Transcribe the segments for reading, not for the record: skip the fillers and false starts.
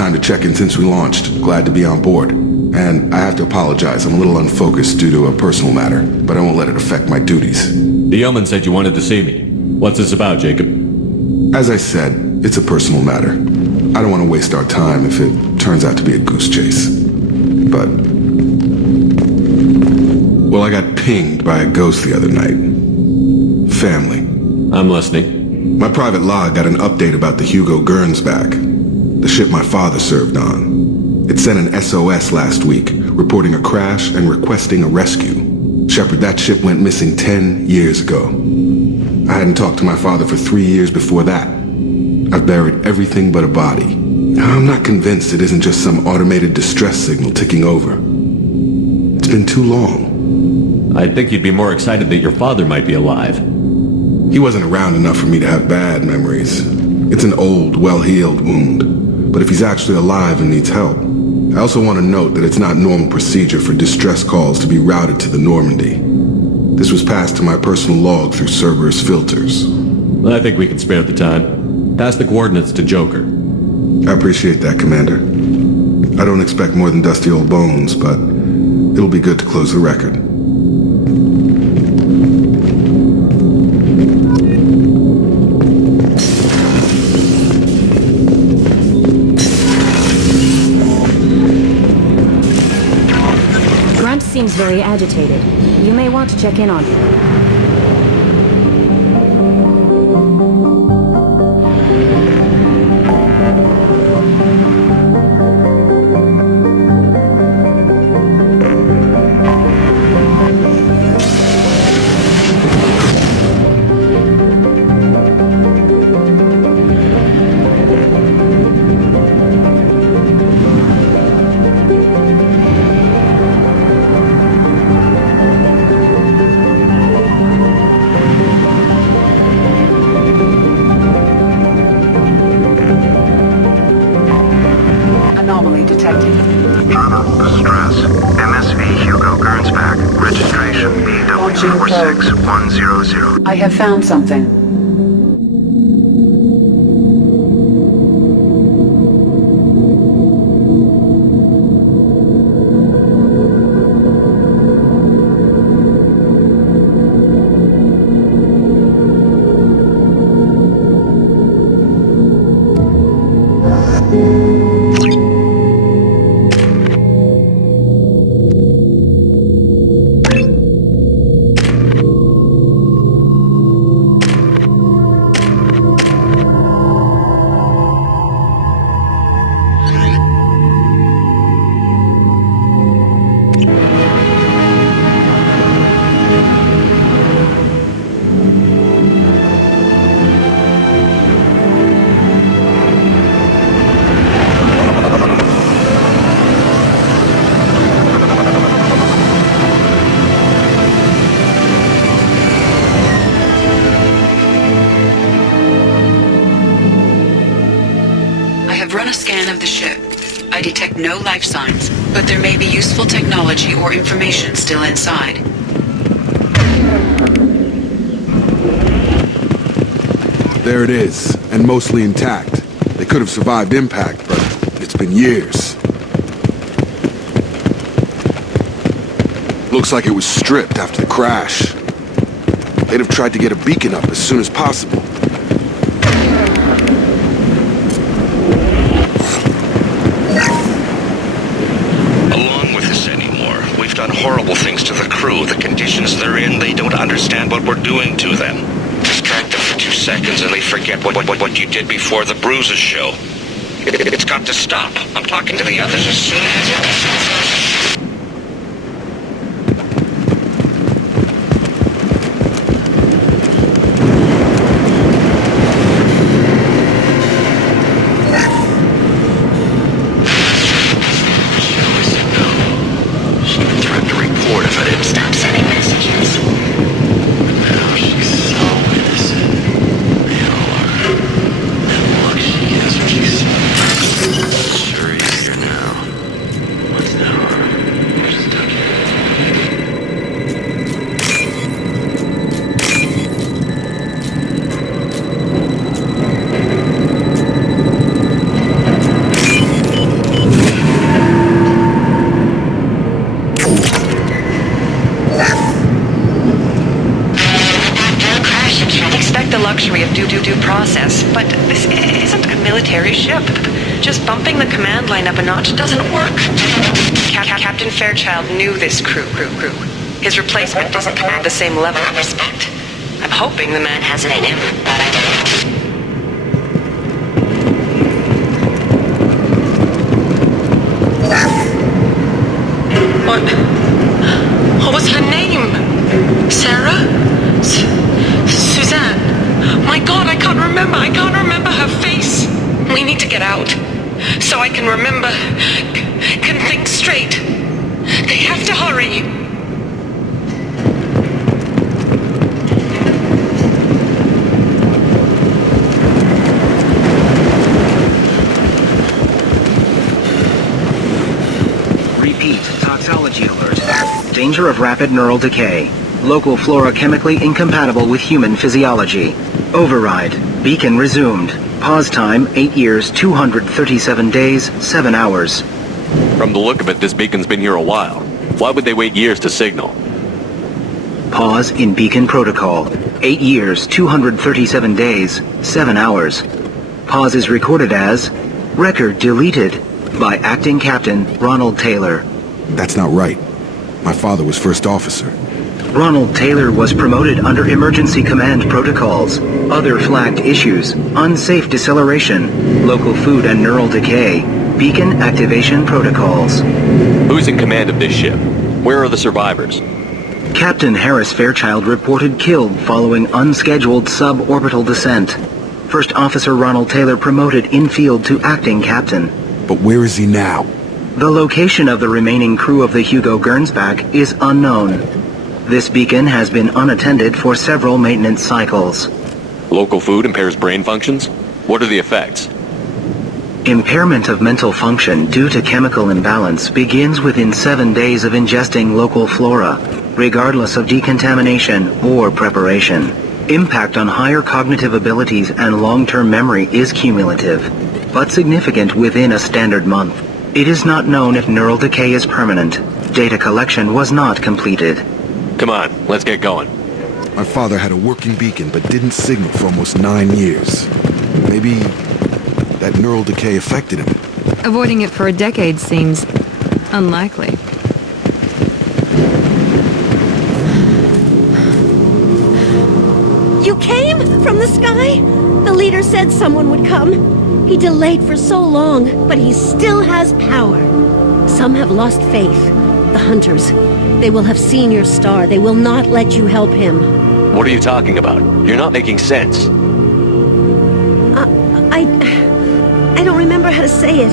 time to check in since we launched. Glad to be on board. And I have to apologize, I'm a little unfocused due to a personal matter, but I won't let it affect my duties. The yeoman said you wanted to see me. What's this about, Jacob? As I said, it's a personal matter. I don't want to waste our time if it turns out to be a goose chase. But... well, I got pinged by a ghost the other night. Family. I'm listening. My private log got an update about the Hugo Gernsback, the ship my father served on. It sent an SOS last week, reporting a crash and requesting a rescue. Shepard, that ship went missing 10 years ago. I hadn't talked to my father for 3 years before that. I've buried everything but a body. I'm not convinced it isn't just some automated distress signal ticking over. It's been too long. I'd think you'd be more excited that your father might be alive. He wasn't around enough for me to have bad memories. It's an old, well-healed wound. But if he's actually alive and needs help, I also want to note that it's not normal procedure for distress calls to be routed to the Normandy. This was passed to my personal log through Cerberus filters. I think we can spare the time. Pass the coordinates to Joker. I appreciate that, Commander. I don't expect more than dusty old bones, but it'll be good to close the record. Seems very agitated. You may want to check in on him. I have found something. I detect no life signs, but there may be useful technology or information still inside. There it is, and mostly intact. They could have survived impact, but it's been years. Looks like it was stripped after the crash. They'd have tried to get a beacon up as soon as possible. Horrible things to the crew. The conditions they're in, they don't understand what we're doing to them. Distract them for 2 seconds and they forget what you did before the bruises show. It's got to stop. I'm talking to the others as soon as... command line up a notch doesn't work. Captain Fairchild knew this crew. His replacement doesn't command the same level of respect. I'm hoping the man has it in him. What was her name? Sarah? Suzanne? My God, I can't remember her face. We need to get out. So I can remember, can think straight. They have to hurry. Repeat, toxology alert. Danger of rapid neural decay. Local flora chemically incompatible with human physiology. Override. Beacon resumed. Pause time, 8 years, 237 days, 7 hours. From the look of it, this beacon's been here a while. Why would they wait years to signal? Pause in beacon protocol. 8 years, 237 days, 7 hours. Pause is recorded as record deleted by Acting Captain Ronald Taylor. That's not right. My father was first officer. Ronald Taylor was promoted under emergency command protocols. Other flagged issues: unsafe deceleration, local food and neural decay, beacon activation protocols. Who's in command of this ship? Where are the survivors? Captain Harris Fairchild reported killed following unscheduled suborbital descent. First Officer Ronald Taylor promoted in-field to acting captain. But where is he now? The location of the remaining crew of the Hugo Gernsback is unknown. This beacon has been unattended for several maintenance cycles. Local food impairs brain functions? What are the effects? Impairment of mental function due to chemical imbalance begins within 7 days of ingesting local flora, regardless of decontamination or preparation. Impact on higher cognitive abilities and long-term memory is cumulative, but significant within a standard month. It is not known if neural decay is permanent. Data collection was not completed. Come on, let's get going. My father had a working beacon but didn't signal for almost 9 years. Maybe that neural decay affected him. Avoiding it for a decade seems unlikely. You came? From the sky? The leader said someone would come. He delayed for so long, but he still has power. Some have lost faith. The hunters. They will have seen your star. They will not let you help him. What are you talking about? You're not making sense. I don't remember how to say it.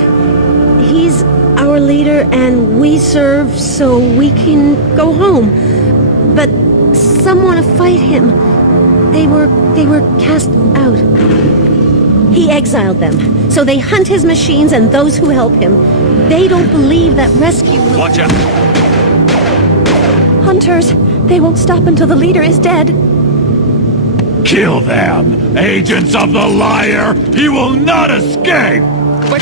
He's our leader and we serve so we can go home. But some want to fight him. They were cast out. He exiled them. So they hunt his machines and those who help him. They don't believe that rescue will... Watch out! Hunters, they won't stop until the leader is dead. Kill them! Agents of the liar! He will not escape! But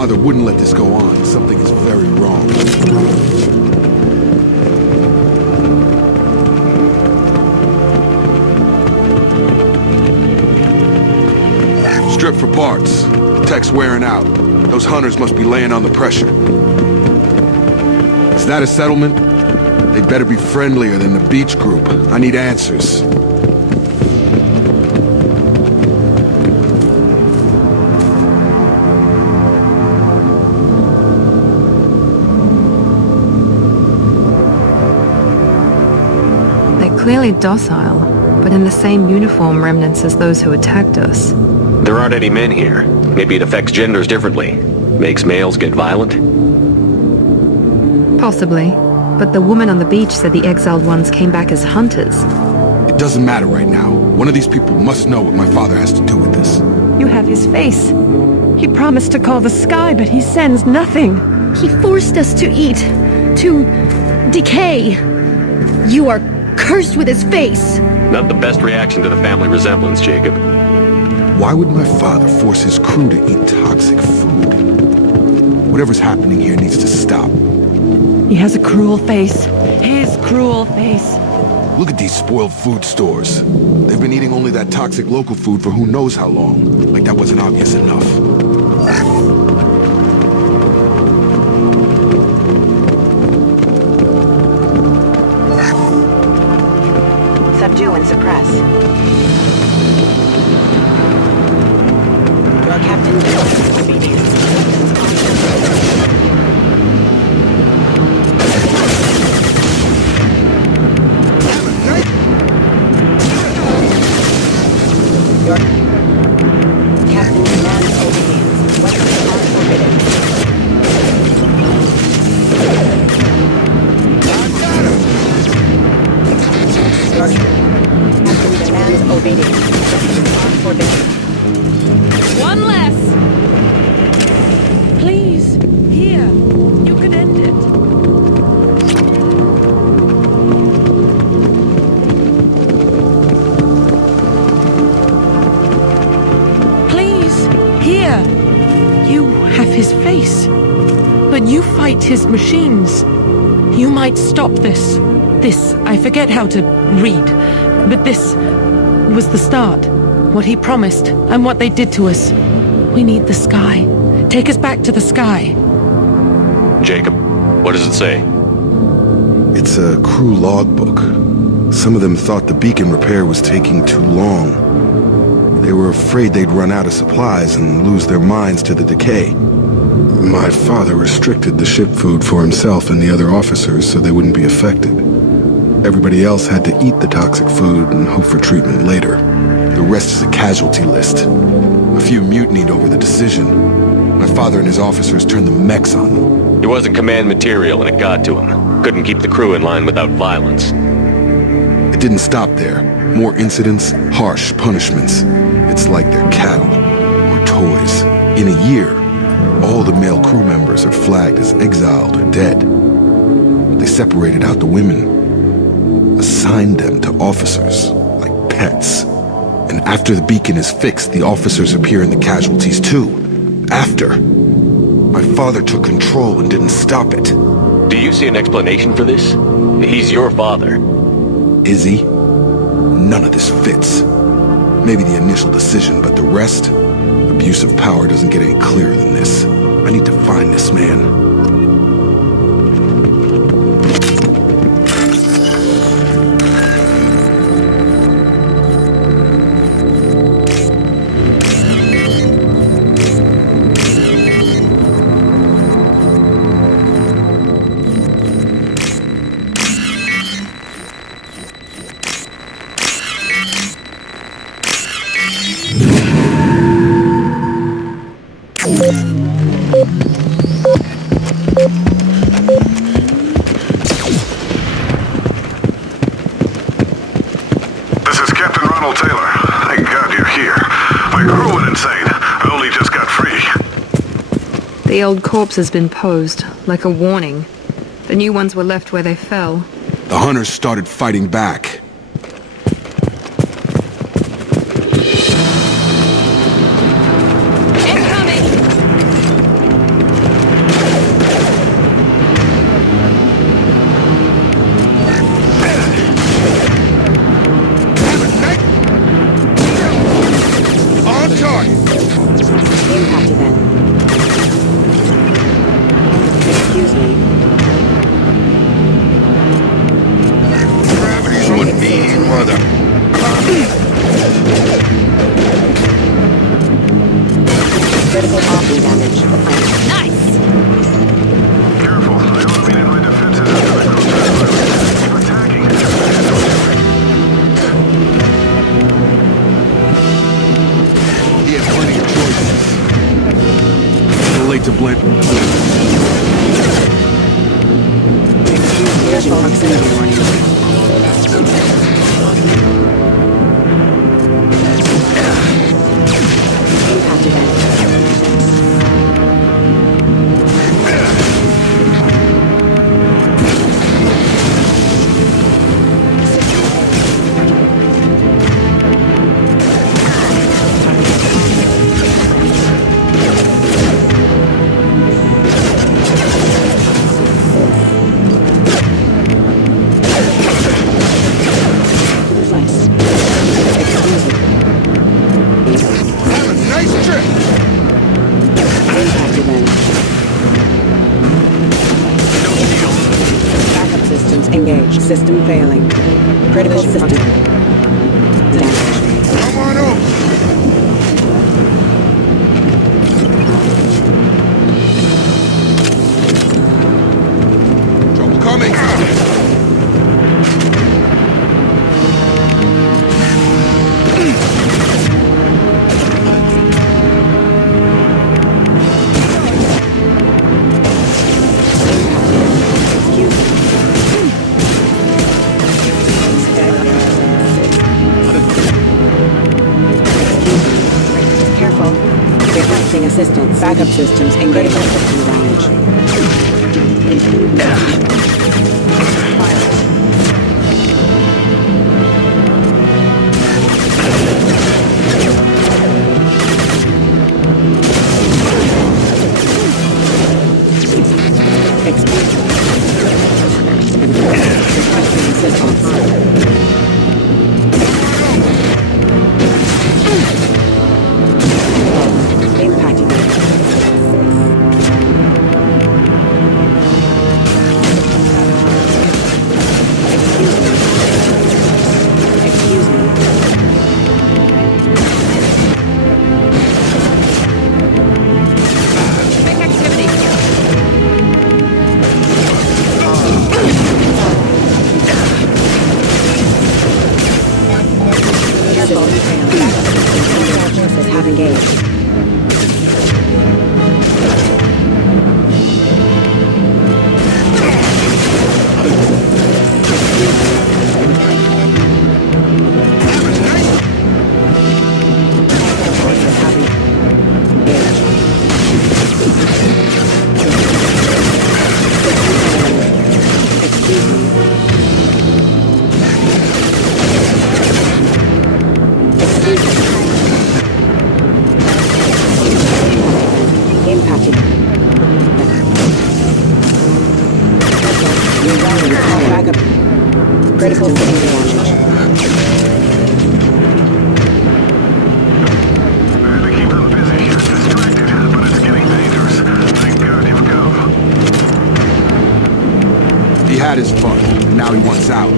father wouldn't let this go on. Something is very wrong. Strip for parts. Tech's wearing out. Those hunters must be laying on the pressure. Is that a settlement? They'd better be friendlier than the beach group. I need answers. They're clearly docile, but in the same uniform remnants as those who attacked us. There aren't any men here. Maybe it affects genders differently. Makes males get violent? Possibly. But the woman on the beach said the exiled ones came back as hunters. It doesn't matter right now. One of these people must know what my father has to do with this. You have his face. He promised to call the sky, but he sends nothing. He forced us to eat, to decay. You are cursed with his face. Not the best reaction to the family resemblance, Jacob. Why would my father force his crew to eat toxic food? Whatever's happening here needs to stop. He has a cruel face. His cruel face. Look at these spoiled food stores. They've been eating only that toxic local food for who knows how long. Like that wasn't obvious enough. Subdue and suppress. Your captain will obedience. Your captain demands obedience. Weapons are forbidden. Your captain demands obedience. Weapons are forbidden. One less! Please, here. You could end it. Please, here. You have his face. But you fight his machines. You might stop this. This, I forget how to read. But this was the start. What he promised, and what they did to us. We need the sky. Take us back to the sky. Jacob, what does it say? It's a crew logbook. Some of them thought the beacon repair was taking too long. They were afraid they'd run out of supplies and lose their minds to the decay. My father restricted the ship food for himself and the other officers so they wouldn't be affected. Everybody else had to eat the toxic food and hope for treatment later. The rest is a casualty list. A few mutinied over the decision. My father and his officers turned the mechs on them. He wasn't command material and it got to him. Couldn't keep the crew in line without violence. It didn't stop there. More incidents, harsh punishments. It's like they're cattle or toys. In a year, all the male crew members are flagged as exiled or dead. They separated out the women, assigned them to officers like pets. And after the beacon is fixed, the officers appear in the casualties too. After. My father took control and didn't stop it. Do you see an explanation for this? He's your father. Is he? None of this fits. Maybe the initial decision, but the rest? Abuse of power doesn't get any clearer than this. I need to find this man. The old corpse has been posed, like a warning. The new ones were left where they fell. The hunters started fighting back. mother. Critical property damage. Nice! Careful, I elevated my defenses after the crew. Keep attacking. He has plenty of choices. Too late to blame. Visual proximity warning. Impact event. Nice trip! Impact event. Backup systems engaged. System failing. Critical system damage. Come on over! Trouble coming! Careful. Requesting assistance. Backup systems engaged. Critical system damage. Excuse me. Requesting assistance. Impact event. Excuse me. Big activity. Careful. Backup systems have engaged. Impacted. Backup. Critical system damage. Better keep them busy. Distracted, but it's getting dangerous. Thank God he would go. He had his fun, and now he wants out.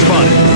spotted.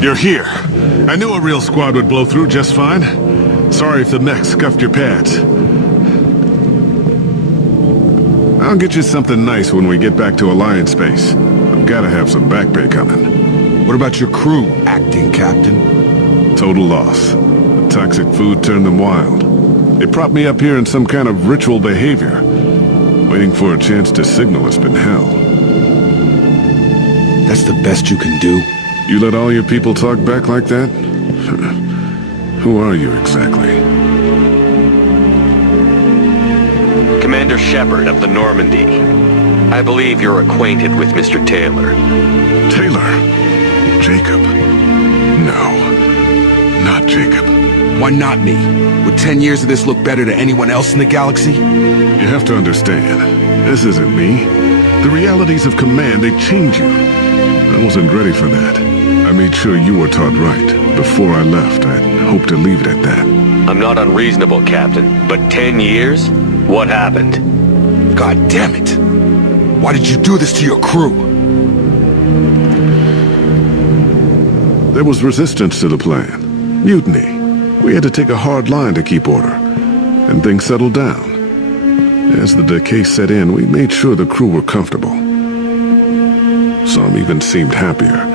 You're here. I knew a real squad would blow through just fine. Sorry if the mech scuffed your pads. I'll get you something nice when we get back to Alliance Base. I've gotta have some back pay coming. What about your crew, acting captain? Total loss. The toxic food turned them wild. They propped me up here in some kind of ritual behavior. Waiting for a chance to signal has been hell. That's the best you can do? You let all your people talk back like that? Who are you exactly? Commander Shepard of the Normandy. I believe you're acquainted with Mr. Taylor. Taylor? Jacob? No. Not Jacob. Why not me? Would 10 years of this look better to anyone else in the galaxy? You have to understand, this isn't me. The realities of command, they change you. I wasn't ready for that. I made sure you were taught right. Before I left, I'd hoped to leave it at that. I'm not unreasonable, Captain, but 10 years? What happened? God damn it! Why did you do this to your crew? There was resistance to the plan. Mutiny. We had to take a hard line to keep order. And things settled down. As the decay set in, we made sure the crew were comfortable. Some even seemed happier.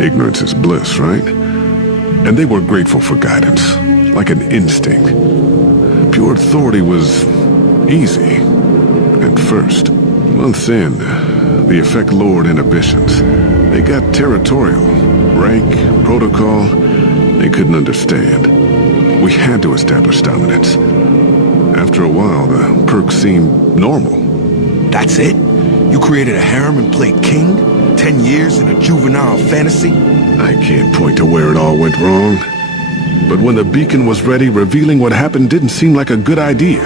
Ignorance is bliss, right? And they were grateful for guidance, like an instinct. Pure authority was easy, at first. Months in, the effect lowered inhibitions. They got territorial. Rank, protocol, they couldn't understand. We had to establish dominance. After a while, the perks seemed normal. That's it? You created a harem and played king? 10 years in a juvenile fantasy? I can't point to where it all went wrong. But when the beacon was ready, revealing what happened didn't seem like a good idea.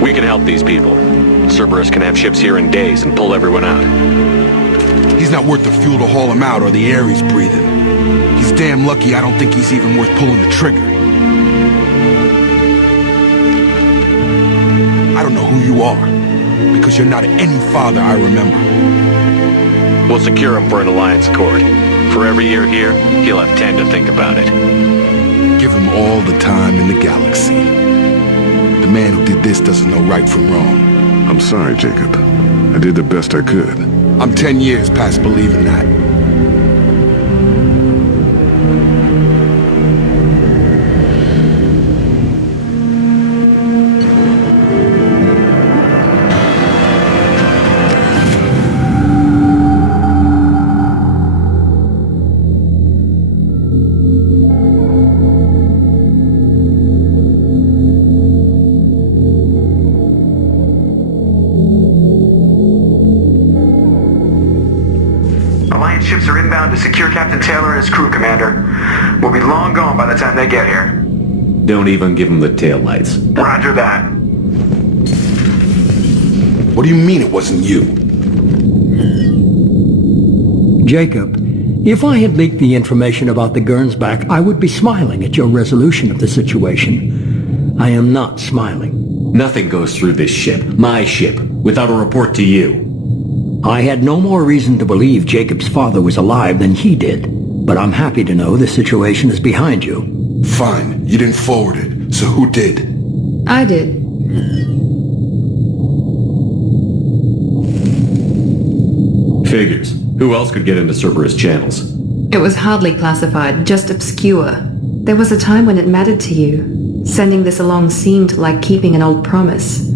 We can help these people. Cerberus can have ships here in days and pull everyone out. He's not worth the fuel to haul him out or the air he's breathing. He's damn lucky I don't think he's even worth pulling the trigger. I don't know who you are, because you're not any father I remember. We'll secure him for an alliance accord. For every year here, he'll have 10 to think about it. Give him all the time in the galaxy. The man who did this doesn't know right from wrong. I'm sorry, Jacob. I did the best I could. I'm 10 years past believing that. Ships are inbound to secure Captain Taylor and his crew, Commander. We'll be long gone by the time they get here. Don't even give them the taillights. Roger that. What do you mean it wasn't you? Jacob, if I had leaked the information about the Gernsback, I would be smiling at your resolution of the situation. I am not smiling. Nothing goes through this ship, my ship, without a report to you. I had no more reason to believe Jacob's father was alive than he did, but I'm happy to know the situation is behind you. Fine, you didn't forward it, so who did? I did. Figures. Who else could get into Cerberus channels? It was hardly classified, just obscure. There was a time when it mattered to you. Sending this along seemed like keeping an old promise.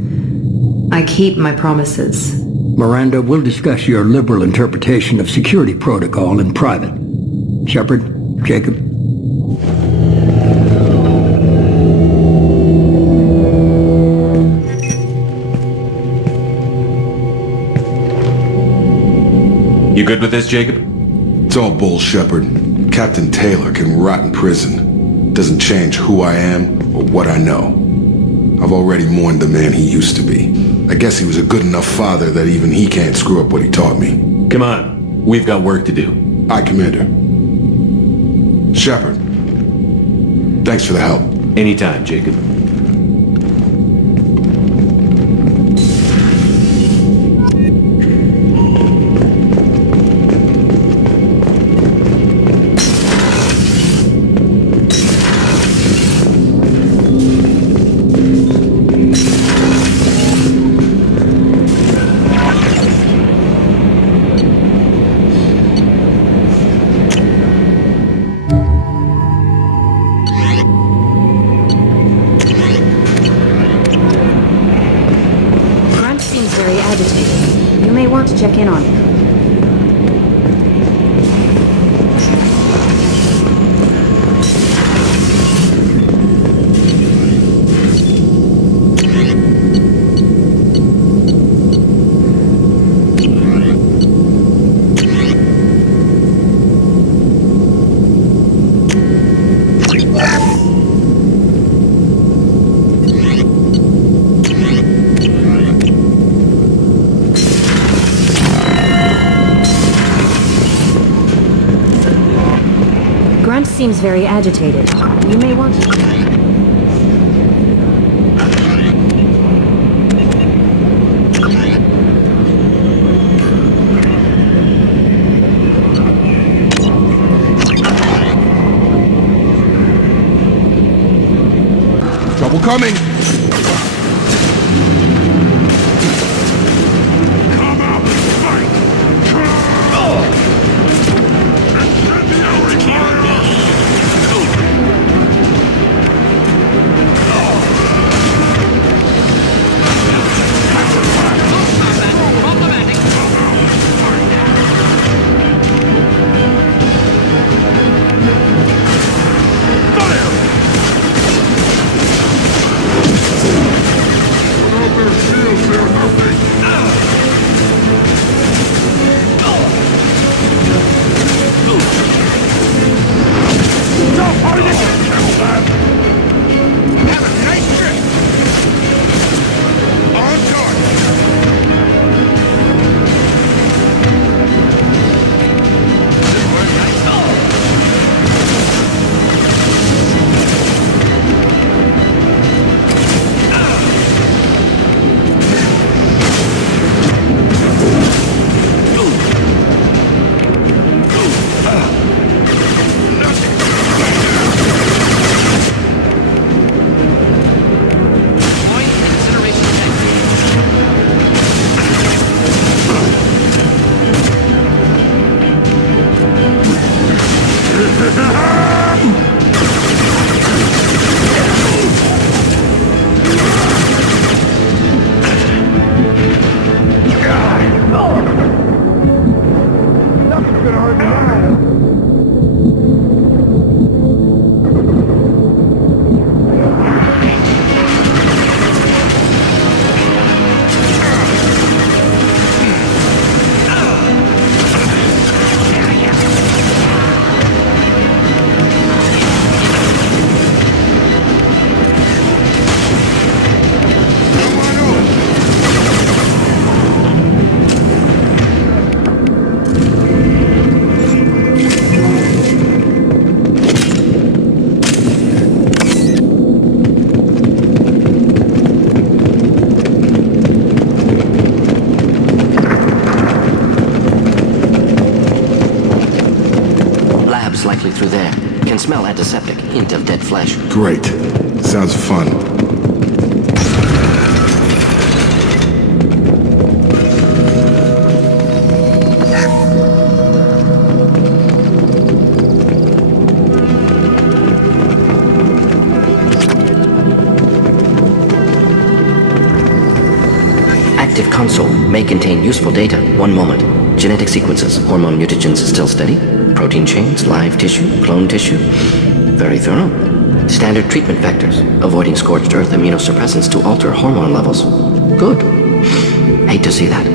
I keep my promises. Miranda, we'll discuss your liberal interpretation of security protocol in private. Shepard, Jacob. You good with this, Jacob? It's all bull, Shepard. Captain Taylor can rot in prison. Doesn't change who I am or what I know. I've already mourned the man he used to be. I guess he was a good enough father that even he can't screw up what he taught me. Come on. We've got work to do. Aye, Commander. Shepard. Thanks for the help. Anytime, Jacob. Check in on him. Seems very agitated. You may want to... Trouble coming! Likely through there. Can smell antiseptic. Hint of dead flesh. Great. Sounds fun. Active console may contain useful data. One moment. Genetic sequences. Hormone mutagens still steady. Protein chains, live tissue, clone tissue. Very thorough. Standard treatment vectors, avoiding scorched earth immunosuppressants to alter hormone levels. Good. Hate to see that.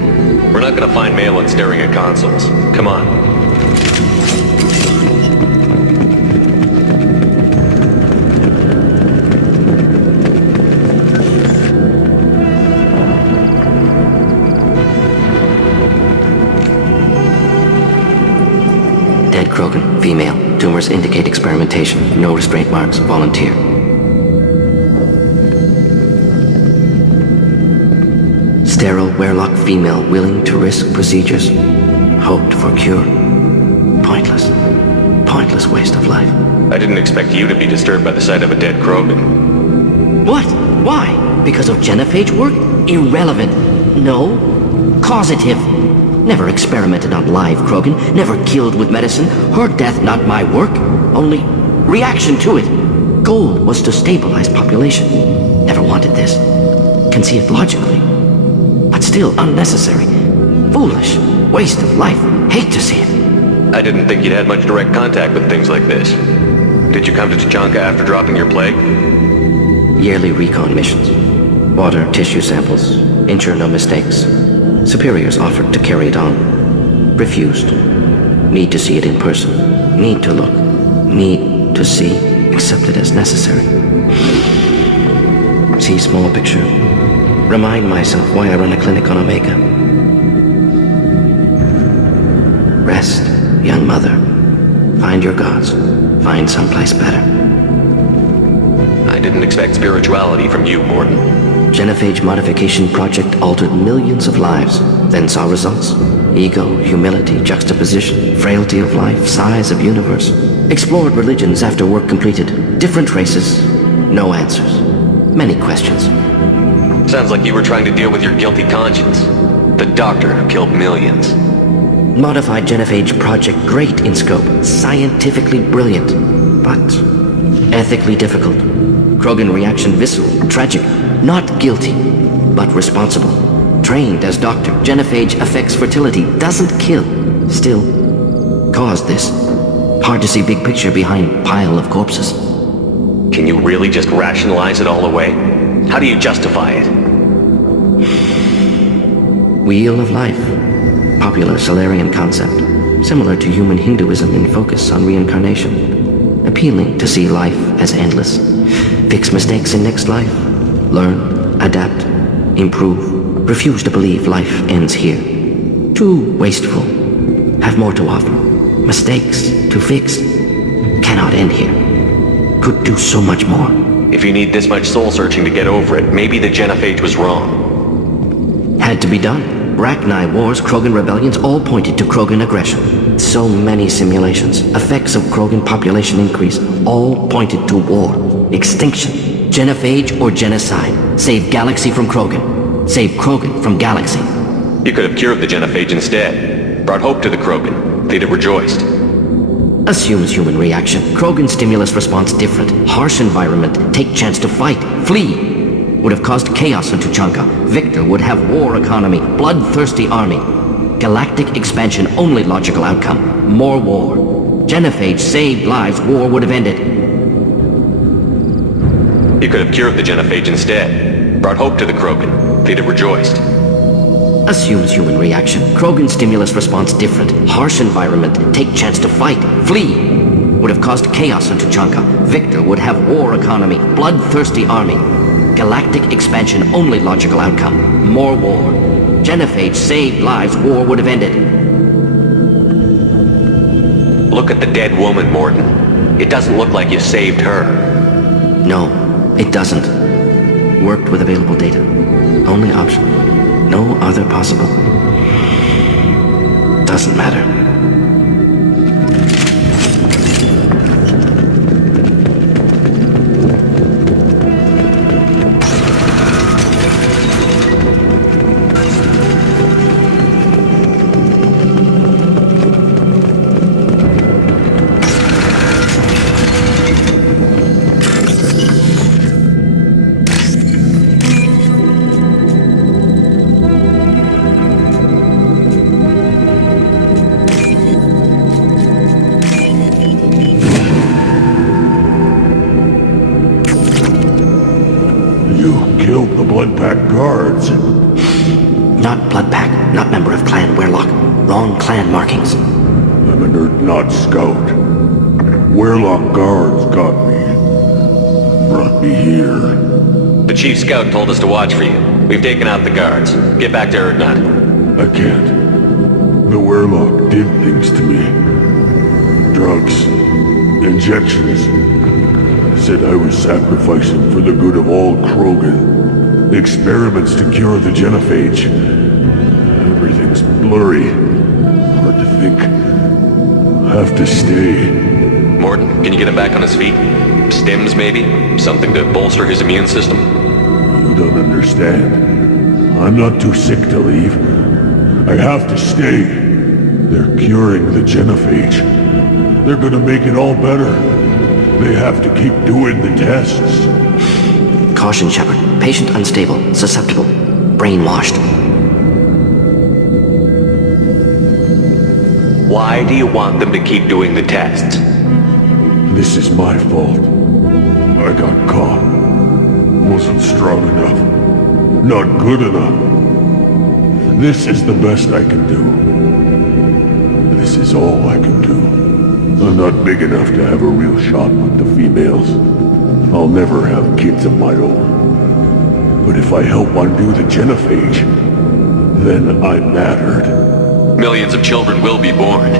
We're not gonna find Malin staring at consoles. Come on. Krogan, female. Tumors indicate experimentation. No restraint marks. Volunteer. Sterile, werelock female willing to risk procedures. Hoped for cure. Pointless. Pointless waste of life. I didn't expect you to be disturbed by the sight of a dead Krogan. What? Why? Because of genophage work? Irrelevant. No. Causative. Never experimented on live Krogan, never killed with medicine. Her death, not my work. Only reaction to it. Goal was to stabilize population. Never wanted this. Can see it logically. But still unnecessary. Foolish. Waste of life. Hate to see it. I didn't think you'd had much direct contact with things like this. Did you come to Tuchanka after dropping your plague? Yearly recon missions. Water, tissue samples. Ensure no mistakes. Superiors offered to carry it on. Refused. Need to see it in person. Need to look. Need to see. Accepted as necessary. See small picture. Remind myself why I run a clinic on Omega. Rest, young mother. Find your gods. Find someplace better. I didn't expect spirituality from you, Mordin. Genophage modification project altered millions of lives, then saw results. Ego, humility, juxtaposition, frailty of life, size of universe. Explored religions after work completed. Different races, no answers. Many questions. Sounds like you were trying to deal with your guilty conscience. The doctor who killed millions. Modified genophage project great in scope, scientifically brilliant, but ethically difficult. Krogan reaction visceral, tragic, not guilty, but responsible. Trained as doctor, genophage affects fertility, doesn't kill, still caused this. Hard to see big picture behind pile of corpses. Can you really just rationalize it all away? How do you justify it? Wheel of life. Popular Solarian concept. Similar to human Hinduism in focus on reincarnation. Appealing to see life as endless. Fix mistakes in next life. Learn, adapt, improve. Refuse to believe life ends here. Too wasteful. Have more to offer. Mistakes to fix. Cannot end here. Could do so much more. If you need this much soul-searching to get over it, maybe the genophage was wrong. Had to be done. Rachni wars, Krogan rebellions, all pointed to Krogan aggression. So many simulations, effects of Krogan population increase, all pointed to war, extinction, genophage or genocide. Save galaxy from Krogan. Save Krogan from galaxy. You could have cured the genophage instead. Brought hope to the Krogan. They'd have rejoiced. Assumes human reaction. Krogan stimulus response different. Harsh environment. Take chance to fight. Flee. Would have caused chaos in Tuchanka. Victor would have war economy. Bloodthirsty army. Galactic expansion only logical outcome. More war. Genophage saved lives. War would have ended. You could have cured the genophage instead. Brought hope to the Krogan. They'd have rejoiced. Assumes human reaction. Krogan stimulus response different. Harsh environment. Take chance to fight. Flee. Would have caused chaos in Tuchanka. Victor would have war economy. Bloodthirsty army. Galactic expansion only logical outcome. More war. Genophage saved lives. War would have ended. Look at the dead woman, Morton. It doesn't look like you saved her. No, it doesn't. Worked with available data. Only option. No other possible. Doesn't matter. Not Bloodpack, not member of Clan Werlock. Wrong clan markings. I'm an Urdnot scout. Werlock guards got me. Brought me here. The chief scout told us to watch for you. We've taken out the guards. Get back to Urdnot. I can't. The Werlock did things to me. Drugs. Injections. Said I was sacrificing for the good of all Krogan. Experiments to cure the genophage. Everything's blurry. Hard to think. Have to stay. Morton, can you get him back on his feet? Stims, maybe? Something to bolster his immune system? You don't understand. I'm not too sick to leave. I have to stay. They're curing the genophage. They're gonna make it all better. They have to keep doing the tests. Caution, Shepard. Patient unstable, susceptible, brainwashed. Why do you want them to keep doing the tests? This is my fault. I got caught. Wasn't strong enough. Not good enough. This is the best I can do. This is all I can do. I'm not big enough to have a real shot with the females. I'll never have kids of my own. But if I help undo the genophage, then I mattered. Millions of children will be born.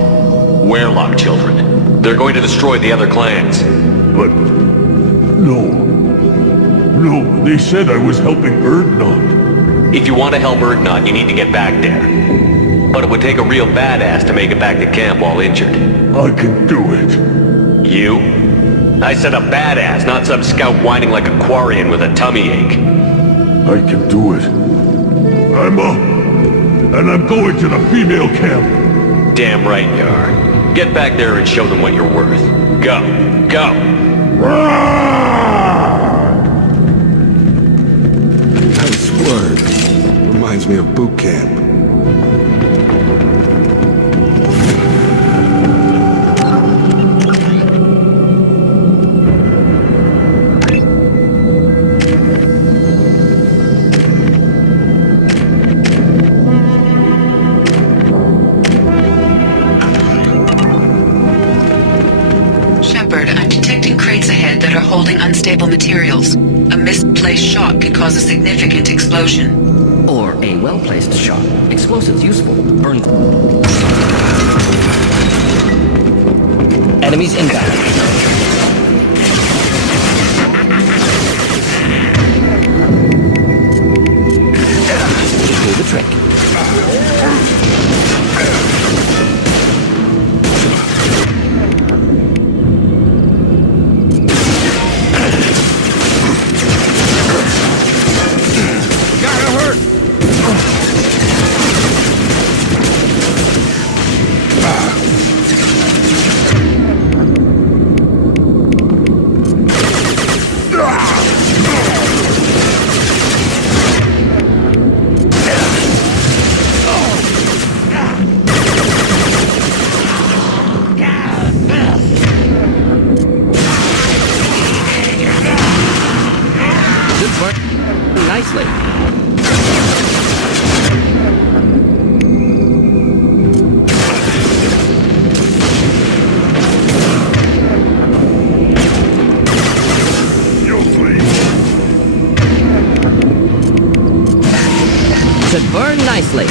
Werlock children. They're going to destroy the other clans. But... No, they said I was helping Urdnot. If you want to help Urdnot, you need to get back there. But it would take a real badass to make it back to camp while injured. I can do it. You? I said a badass, not some scout whining like a Quarian with a tummy ache. I can do it. I'm up. And I'm going to the female camp. Damn right you are. Get back there and show them what you're worth. Go. Go. Nice word. Reminds me of boot camp. Holding unstable materials. A misplaced shot could cause a significant explosion. Or a well-placed shot. Explosives useful. Burn. Enemies inbound. Do the trick. Nicely. Should burn nicely.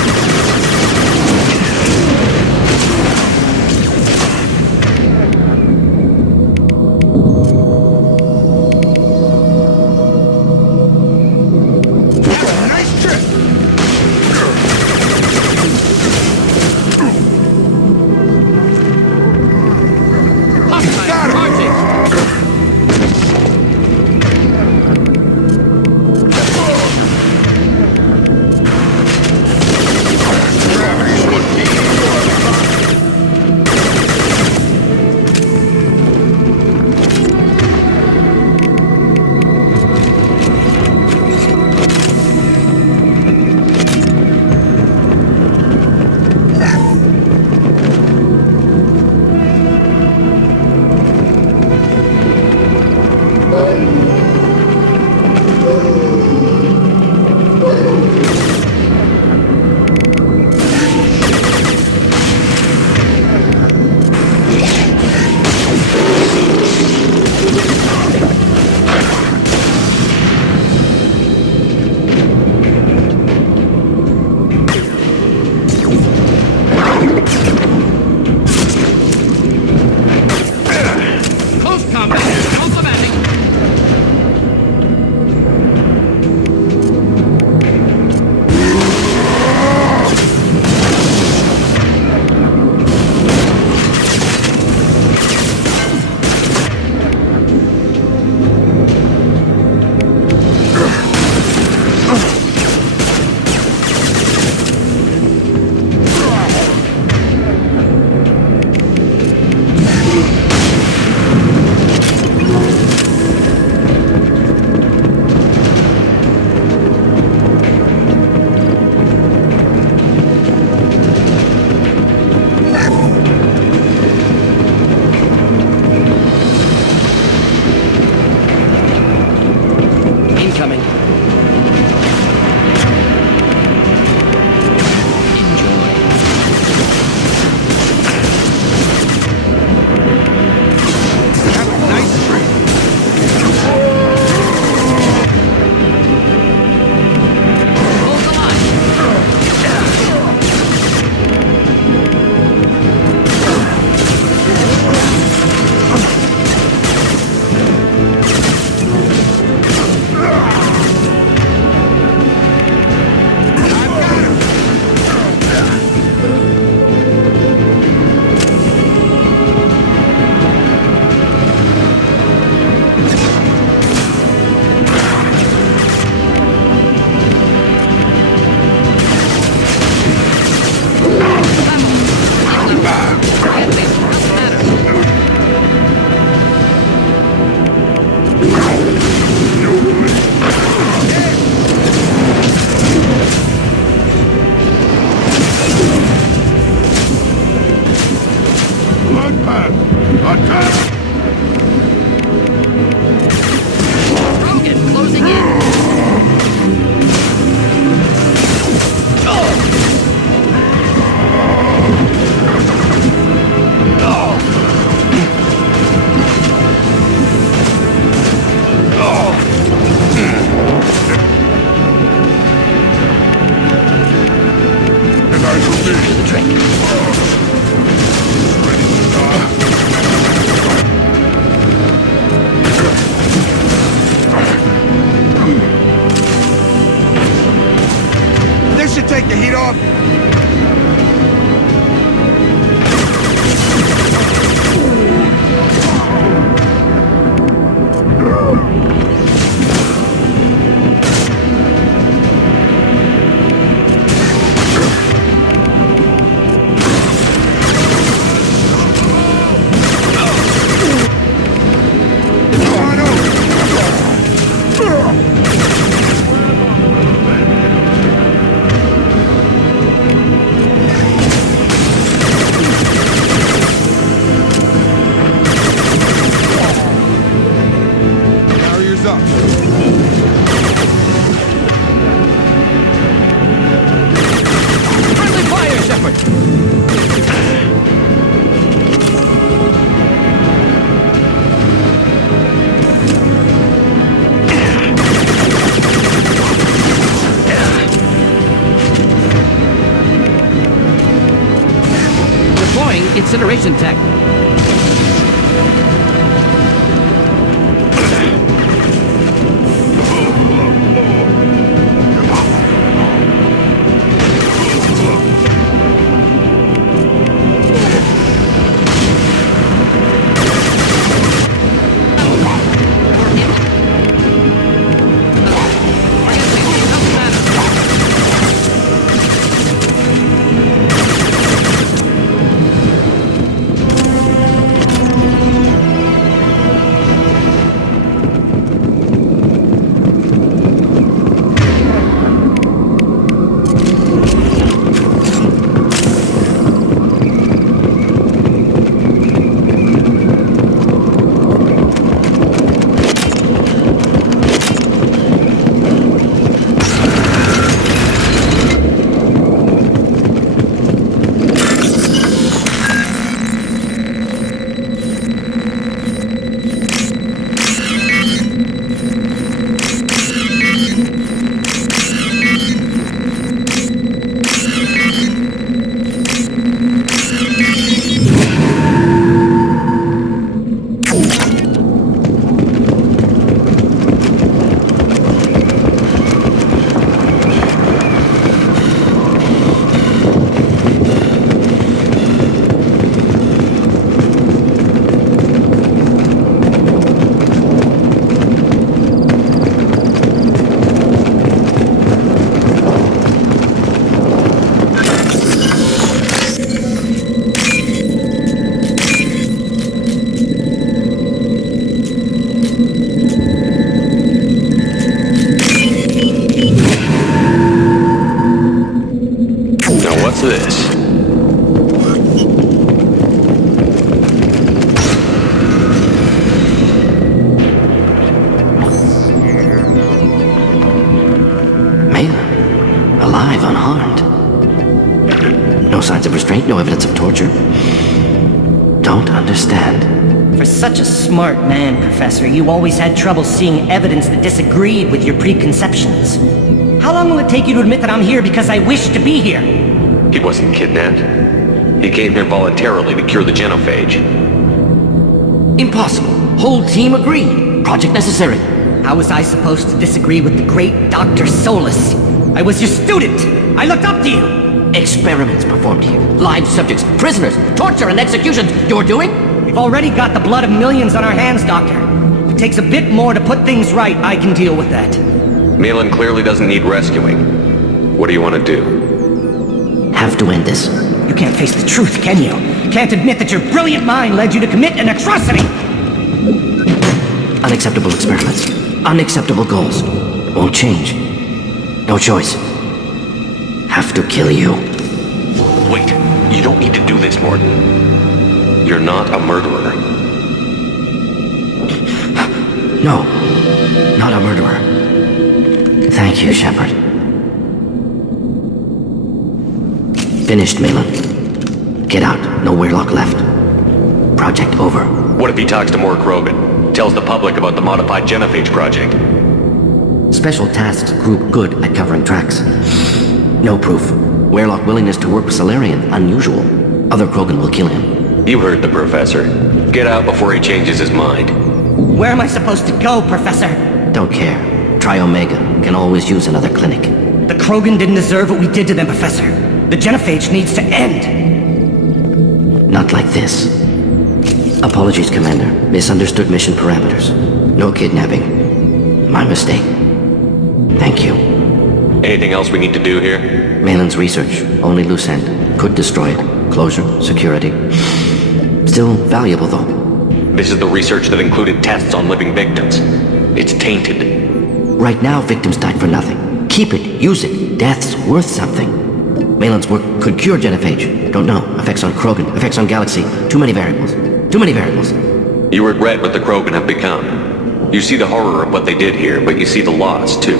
path! Attack! Krogan closing in! This should take the heat off. Incineration tech. this? Mela, alive, unharmed. No signs of restraint, no evidence of torture. Don't understand. For such a smart man, Professor, you always had trouble seeing evidence that disagreed with your preconceptions. How long will it take you to admit that I'm here because I wish to be here? He wasn't kidnapped. He came here voluntarily to cure the genophage. Impossible. Whole team agreed. Project necessary. How was I supposed to disagree with the great Dr. Solus? I was your student. I looked up to you. Experiments performed here. Live subjects, prisoners, torture and executions. You're doing? We've already got the blood of millions on our hands, Doctor. If it takes a bit more to put things right, I can deal with that. Malin clearly doesn't need rescuing. What do you want to do? Have to end this. You can't face the truth, can you? Can't admit that your brilliant mind led you to commit an atrocity! Unacceptable experiments. Unacceptable goals. Won't change. No choice. Have to kill you. Wait. You don't need to do this, Morton. You're not a murderer. No, not a murderer. Thank you, Shepard. Finished, Malin. Get out. No Weirlock left. Project over. What if he talks to more Krogan? Tells the public about the modified Genophage project? Special tasks group good at covering tracks. No proof. Weirlock willingness to work with Salarian, unusual. Other Krogan will kill him. You heard the Professor. Get out before he changes his mind. Where am I supposed to go, Professor? Don't care. Try Omega. Can always use another clinic. The Krogan didn't deserve what we did to them, Professor. The Genophage needs to end. Not like this. Apologies, Commander. Misunderstood mission parameters. No kidnapping. My mistake. Thank you. Anything else we need to do here? Malin's research. Only loose end. Could destroy it. Closure. Security. Still valuable, though. This is the research that included tests on living victims. It's tainted. Right now, victims died for nothing. Keep it. Use it. Death's worth something. Malin's work could cure Genophage. Don't know. Effects on Krogan. Effects on Galaxy. Too many variables. Too many variables. You regret what the Krogan have become. You see the horror of what they did here, but you see the loss, too.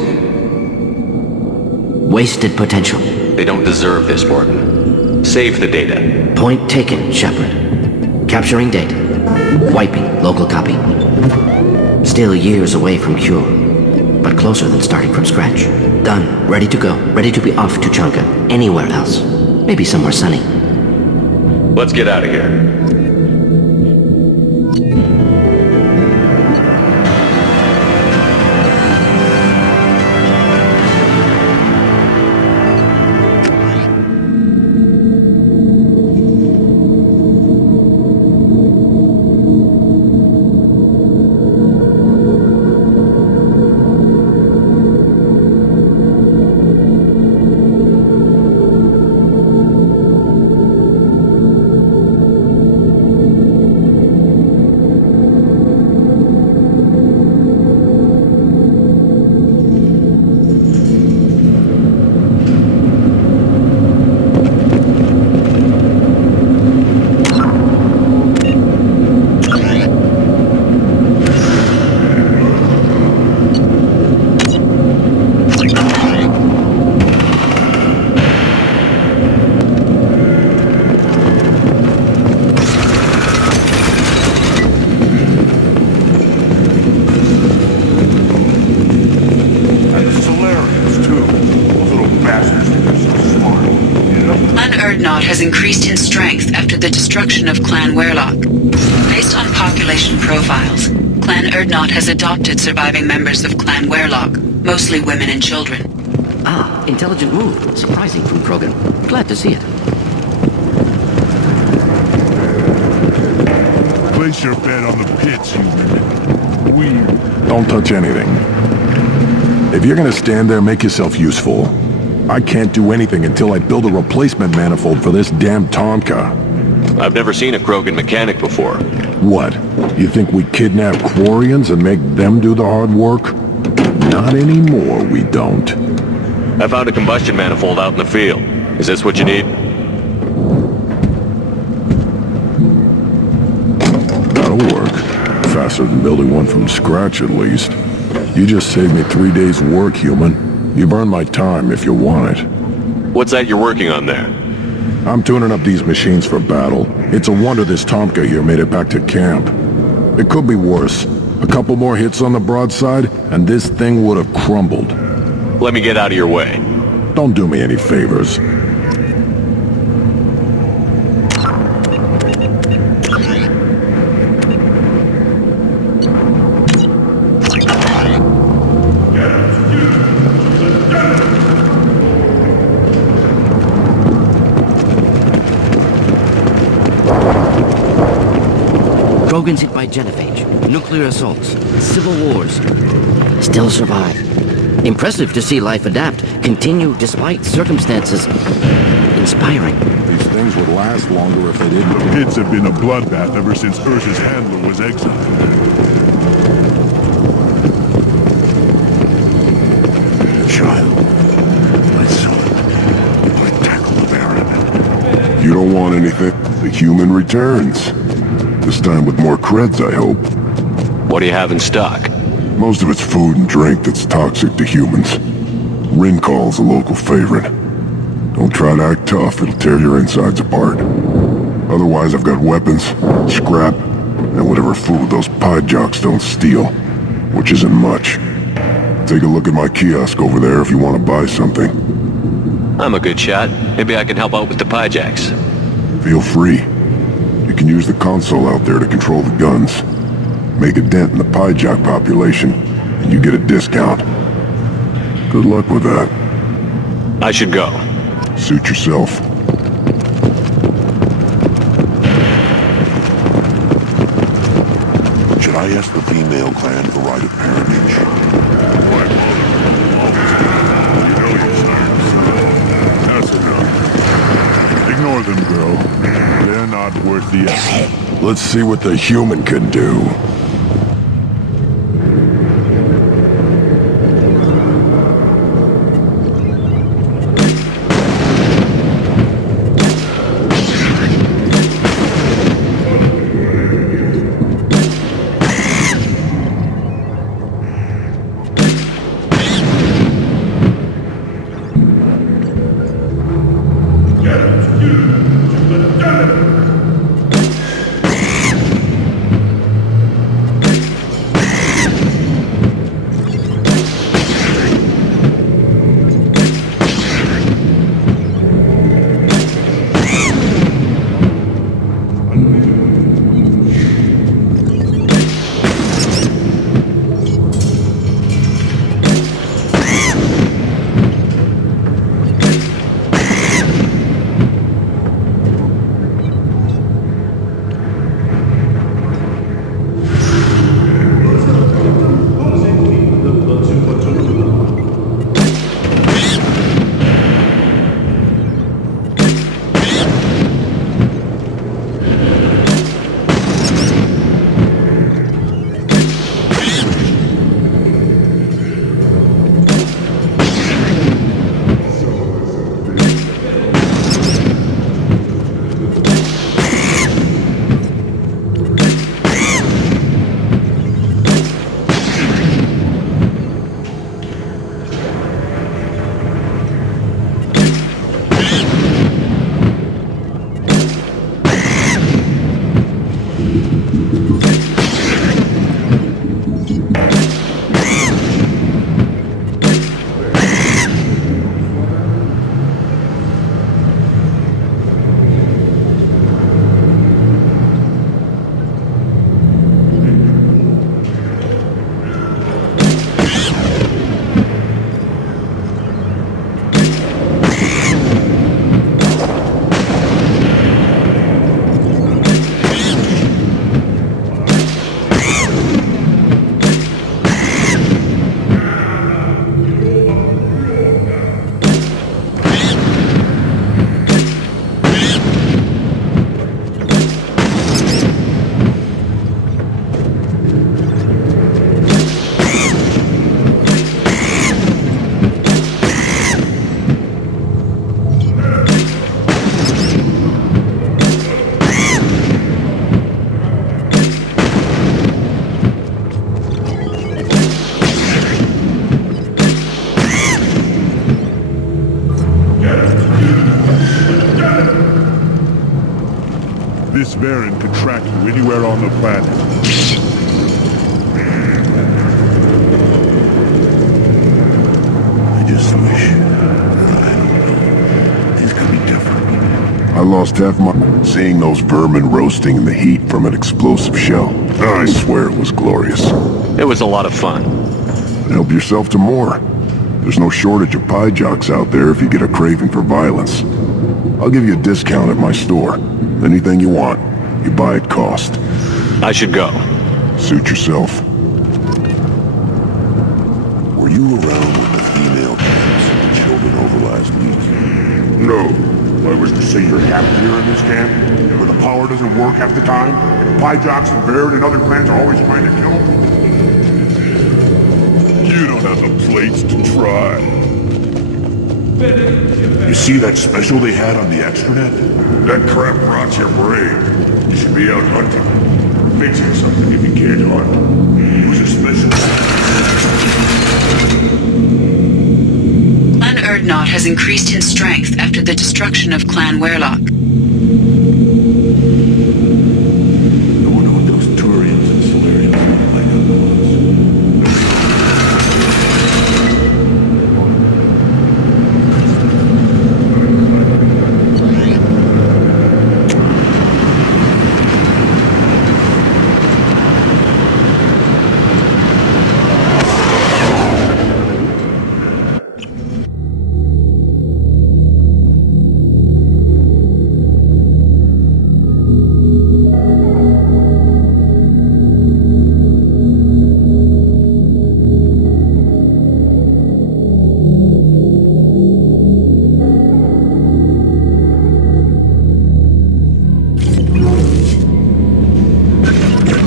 Wasted potential. They don't deserve this, Morton. Save the data. Point taken, Shepard. Capturing data. Wiping local copy. Still years away from cure. But closer than starting from scratch. Done. Ready to go. Ready to be off to Chunka. Anywhere else. Maybe somewhere sunny. Let's get out of here. Has increased in strength after the destruction of Clan Weirlock. Based on population profiles, Clan Erdnot has adopted surviving members of Clan Weirlock, mostly women and children. Ah, intelligent move. Surprising from Krogan. Glad to see it. Place your bet on the pits, human. Don't touch anything. If you're gonna stand there, make yourself useful. I can't do anything until I build a replacement manifold for this damn Tonka. I've never seen a Krogan mechanic before. What? You think we kidnap Quarians and make them do the hard work? Not anymore, we don't. I found a combustion manifold out in the field. Is this what you need? That'll work. Faster than building one from scratch, at least. You just saved me 3 days' work, human. You've earned my time if you want it. What's that you're working on there? I'm tuning up these machines for battle. It's a wonder this Tomka here made it back to camp. It could be worse. A couple more hits on the broadside, and this thing would have crumbled. Let me get out of your way. Don't do me any favors. Krogans hit by Genophage, nuclear assaults, civil wars. Still survive. Impressive to see life adapt, continue despite circumstances. Inspiring. These things would last longer if they didn't. The pits have been a bloodbath ever since Ursh's handler was exiled. Child. My son. I tackle the Baron. If you don't want anything, the human returns. This time with more creds, I hope. What do you have in stock? Most of it's food and drink that's toxic to humans. Rincall's a local favorite. Don't try to act tough, it'll tear your insides apart. Otherwise, I've got weapons, scrap, and whatever food those pie jocks don't steal, which isn't much. Take a look at my kiosk over there if you want to buy something. I'm a good shot. Maybe I can help out with the pie jacks. Feel free. You can use the console out there to control the guns. Make a dent in the pie jock population, and you get a discount. Good luck with that. I should go. Suit yourself. Should I ask the female clan for right of parentage? That's enough. Ignore them, girl. They're not worth the effort. Let's see what the human can do. This Baron could track you anywhere on the planet. I just wish... things could be different. I lost half my... seeing those vermin roasting in the heat from an explosive shell. I swear it was glorious. It was a lot of fun. Help yourself to more. There's no shortage of pie jocks out there if you get a craving for violence. I'll give you a discount at my store. Anything you want, you buy at cost. I should go. Suit yourself. Were you around when the female camps and the children over last week? No. I was to say you're happier in this camp, where the power doesn't work half the time, and pie jocks and Baird and other clans are always trying to kill. You don't have the plates to try. You see that special they had on the extranet? That crap rots your brain. He should be out hunting. Fixing something if he can't hunt. He was a specialist. Clan Urdnot has increased in strength after the destruction of Clan Werlock. I wonder what those Turians and Solarians look like on the ones.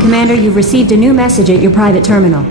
Commander, you've received a new message at your private terminal.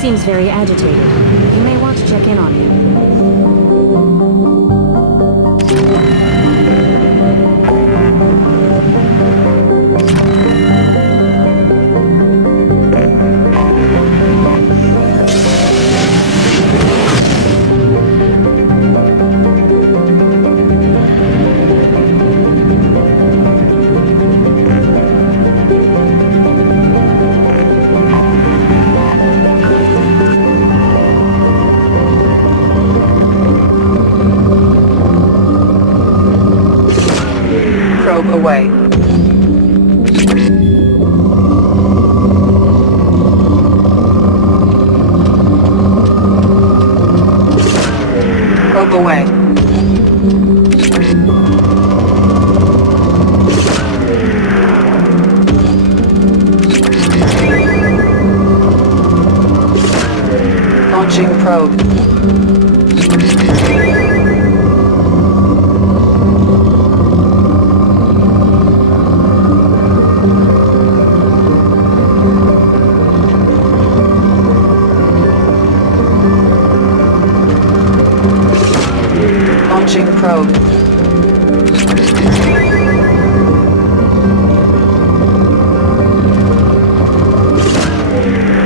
Seems very agitated. You may want to check in on him. Away. Probe away. Launching probe. Launching probe.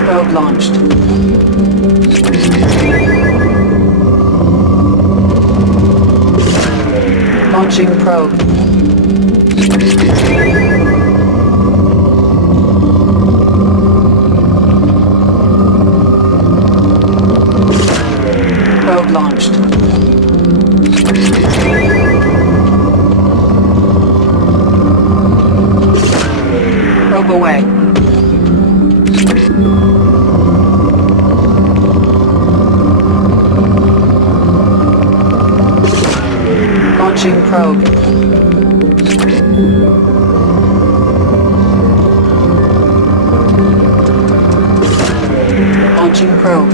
Probe launched. Launching probe. Probe launched. Probe away. Launching probe. Launching probe.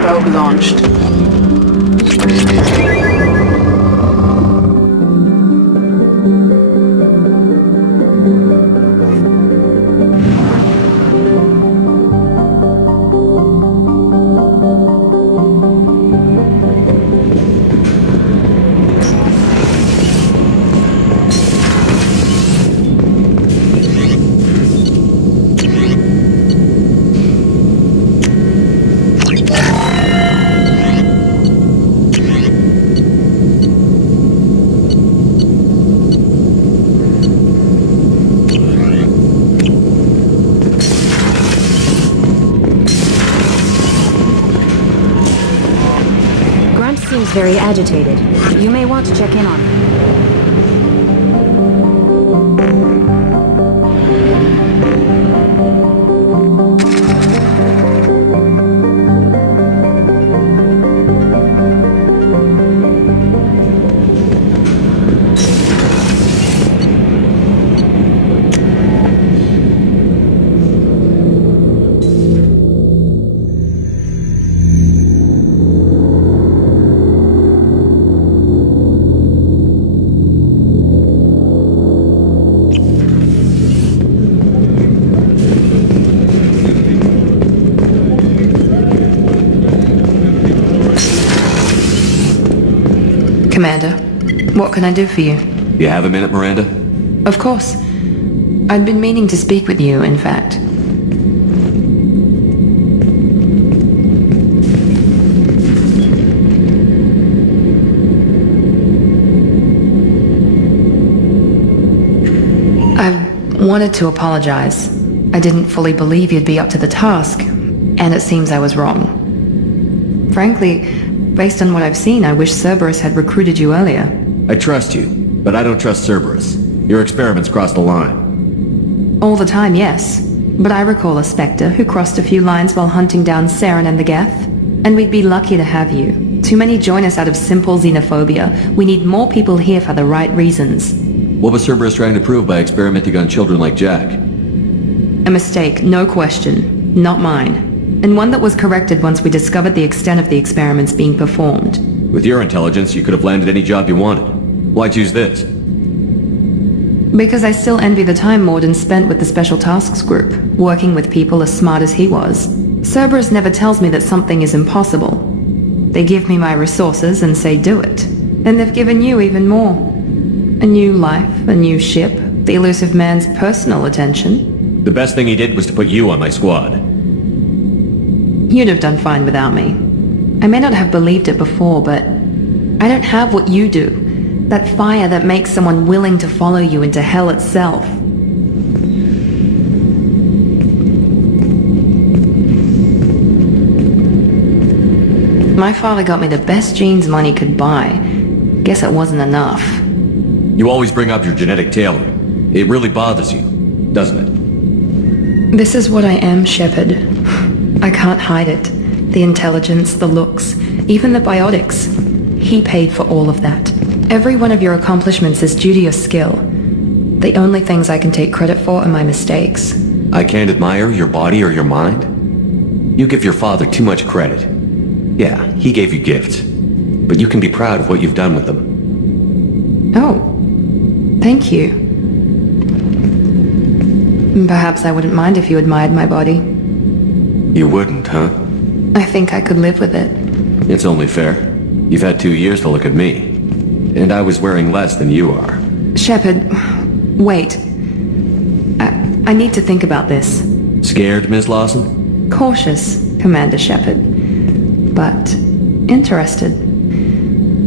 Probe launched. Seems very agitated. You may want to check in on him. Commander, what can I do for you? You have a minute, Miranda? Of course. I'd been meaning to speak with you, in fact. I wanted to apologize. I didn't fully believe you'd be up to the task, and it seems I was wrong. Frankly, based on what I've seen, I wish Cerberus had recruited you earlier. I trust you, but I don't trust Cerberus. Your experiments crossed the line. All the time, yes. But I recall a Spectre who crossed a few lines while hunting down Saren and the Geth. And we'd be lucky to have you. Too many join us out of simple xenophobia. We need more people here for the right reasons. What was Cerberus trying to prove by experimenting on children like Jack? A mistake, no question. Not mine. And one that was corrected once we discovered the extent of the experiments being performed. With your intelligence, you could have landed any job you wanted. Why choose this? Because I still envy the time Morden spent with the Special Tasks Group, working with people as smart as he was. Cerberus never tells me that something is impossible. They give me my resources and say do it. And they've given you even more. A new life, a new ship, the elusive man's personal attention. The best thing he did was to put you on my squad. You'd have done fine without me. I may not have believed it before, but I don't have what you do. That fire that makes someone willing to follow you into hell itself. My father got me the best genes money could buy. Guess it wasn't enough. You always bring up your genetic tailoring. It really bothers you, doesn't it? This is what I am, Shepard. I can't hide it. The intelligence, the looks, even the biotics. He paid for all of that. Every one of your accomplishments is due to your skill. The only things I can take credit for are my mistakes. I can't admire your body or your mind? You give your father too much credit. Yeah, he gave you gifts. But you can be proud of what you've done with them. Oh. Thank you. Perhaps I wouldn't mind if you admired my body. You wouldn't, huh? I think I could live with it. It's only fair. You've had 2 years to look at me. And I was wearing less than you are. Shepard, wait. I need to think about this. Scared, Ms. Lawson? Cautious, Commander Shepard. But interested.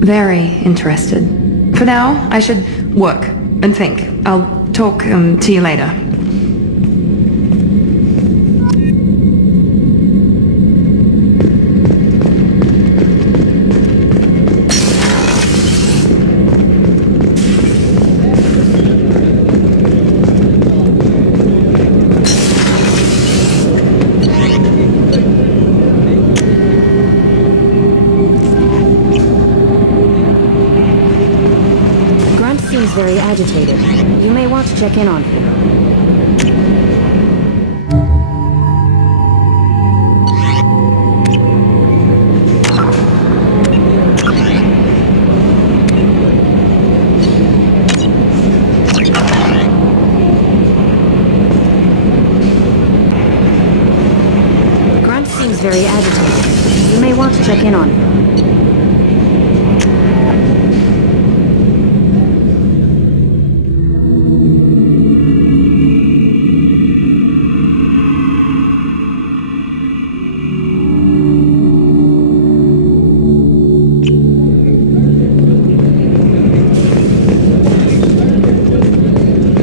Very interested. For now, I should work and think. I'll talk to you later. agitated. You may want to check in on him. Grunt seems very agitated. You may want to check in on him.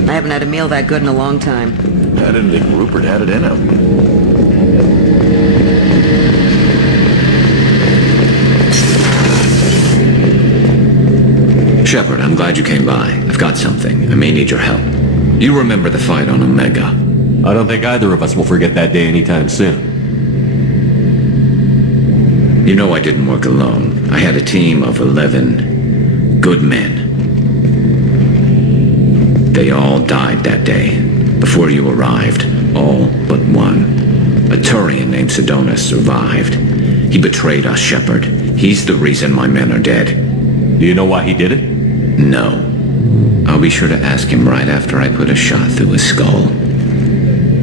I haven't had a meal that good in a long time. I didn't think Rupert had it in him. Shepard, I'm glad you came by. I've got something. I may need your help. You remember the fight on Omega? I don't think either of us will forget that day anytime soon. You know I didn't work alone. I had a team of 11 good men. They all died that day, before you arrived. All but one. A Turian named Sidonis survived. He betrayed us, Shepard. He's the reason my men are dead. Do you know why he did it? No. I'll be sure to ask him right after I put a shot through his skull.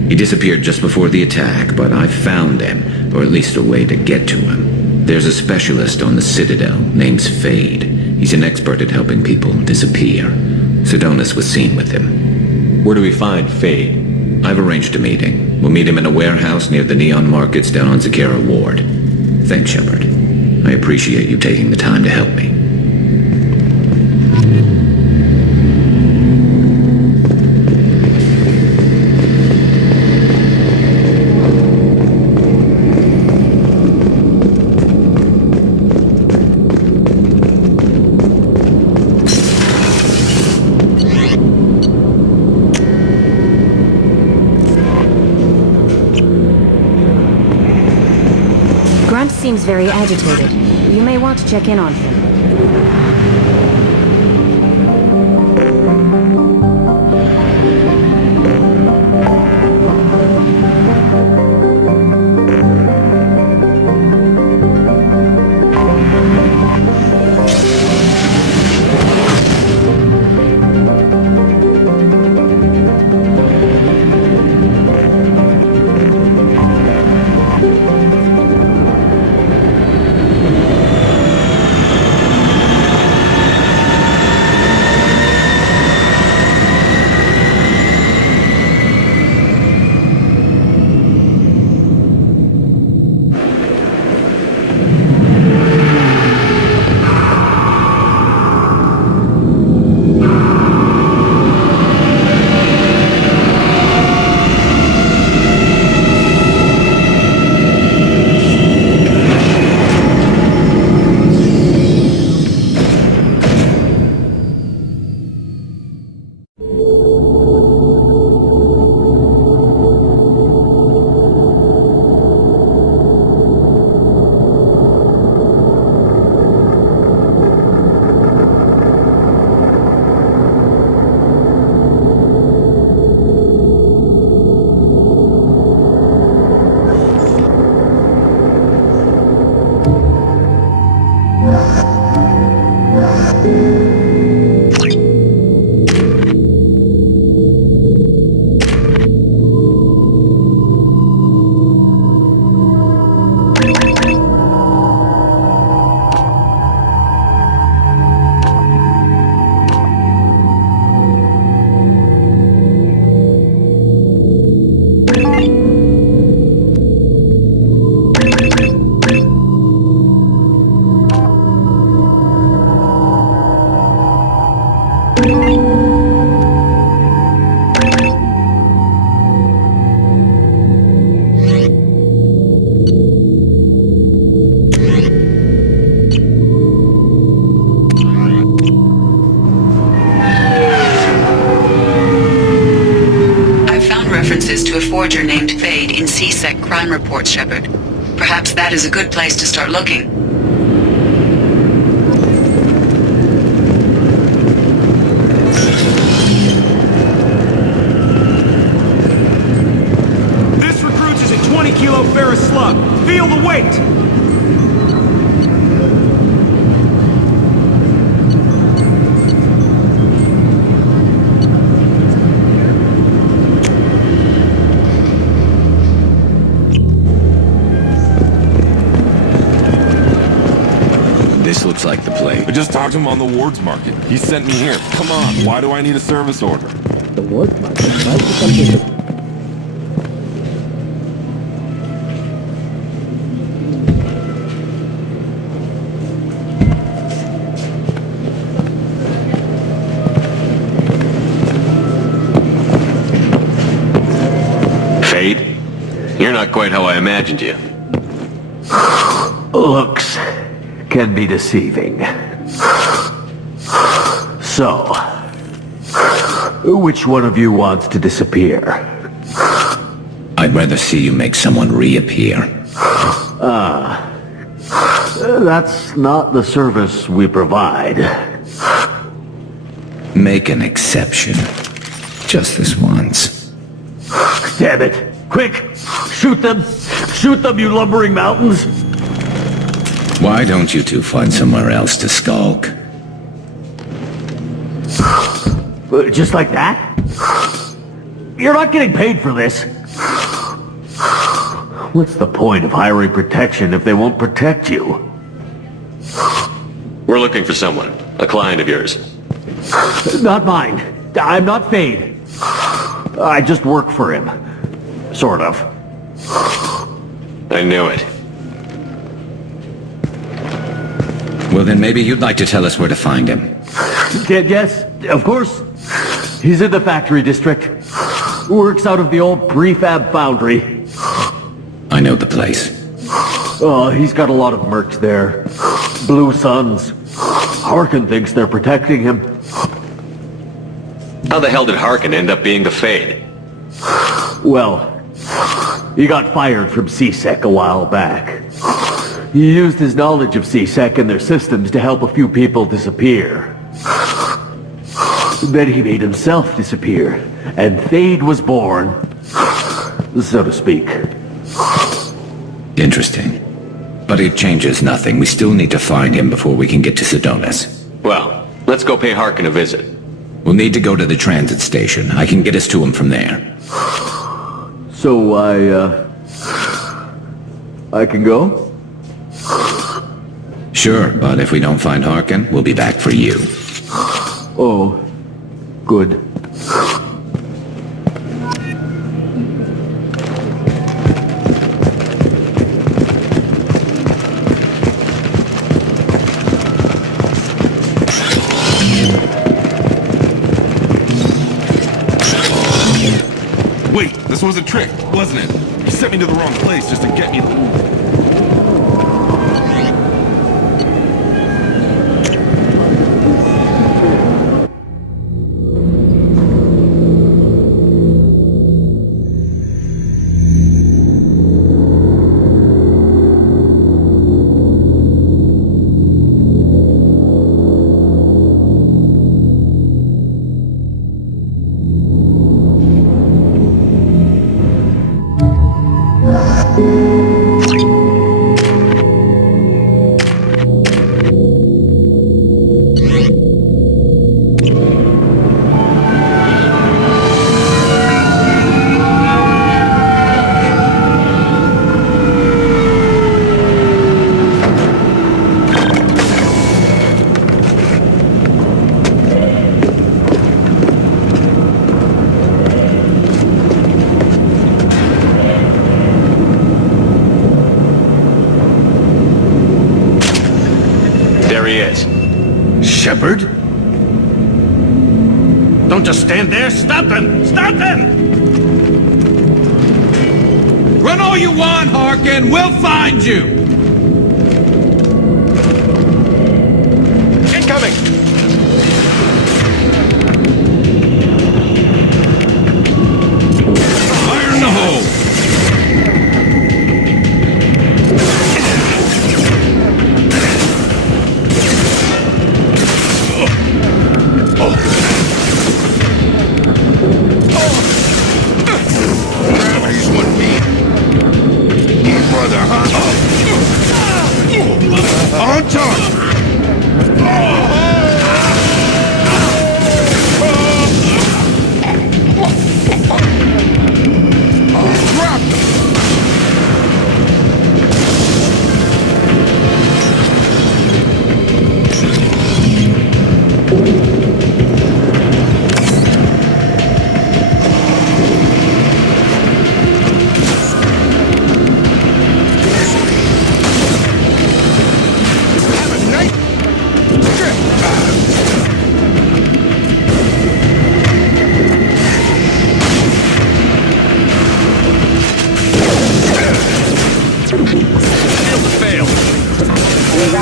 He disappeared just before the attack, but I found him, or at least a way to get to him. There's a specialist on the Citadel, named Fade. He's an expert at helping people disappear. Sidonis was seen with him. Where do we find Fade? I've arranged a meeting. We'll meet him in a warehouse near the Neon Markets down on Zakera Ward. Thanks, Shepard. I appreciate you taking the time to help me. Grunt seems very agitated. You may want to check in on him. forger named Fade in C-Sec crime reports, Shepard. Perhaps that is a good place to start looking. kilo ferrous slug. Feel the weight! This looks like the place. I just talked to him on the wards market. He sent me here. Come on, why do I need a service order? The wards market? Why is it something... Fade? You're not quite how I imagined you. Looks can be deceiving. So, which one of you wants to disappear? I'd rather see you make someone reappear. That's not the service we provide. Make an exception. Just this once. Damn it! Quick! Shoot them! Shoot them, you lumbering mountains! Why don't you two find somewhere else to skulk? Just like that? You're not getting paid for this. What's the point of hiring protection if they won't protect you? We're looking for someone. A client of yours. Not mine. I'm not Fade. I just work for him. Sort of. I knew it. Well, then maybe you'd like to tell us where to find him. Yes, of course. He's in the factory district. Works out of the old prefab foundry. I know the place. He's got a lot of mercs there. Blue Suns. Harkin thinks they're protecting him. How the hell did Harkin end up being the Fade? Well, he got fired from C-Sec a while back. He used his knowledge of C-Sec and their systems to help a few people disappear. Then he made himself disappear, and Fade was born, so to speak. Interesting. But it changes nothing. We still need to find him before we can get to Sedonis. Well, let's go pay Harkin a visit. We'll need to go to the transit station. I can get us to him from there. So I can go? Sure, but if we don't find Harkin, we'll be back for you. Oh, good. Wait, this was a trick, wasn't it? You sent me to the wrong place just to get me... Shepard? Don't just stand there! Stop them! Stop them! Run all you want, Harkin! We'll find you! Incoming! Fire in the hole!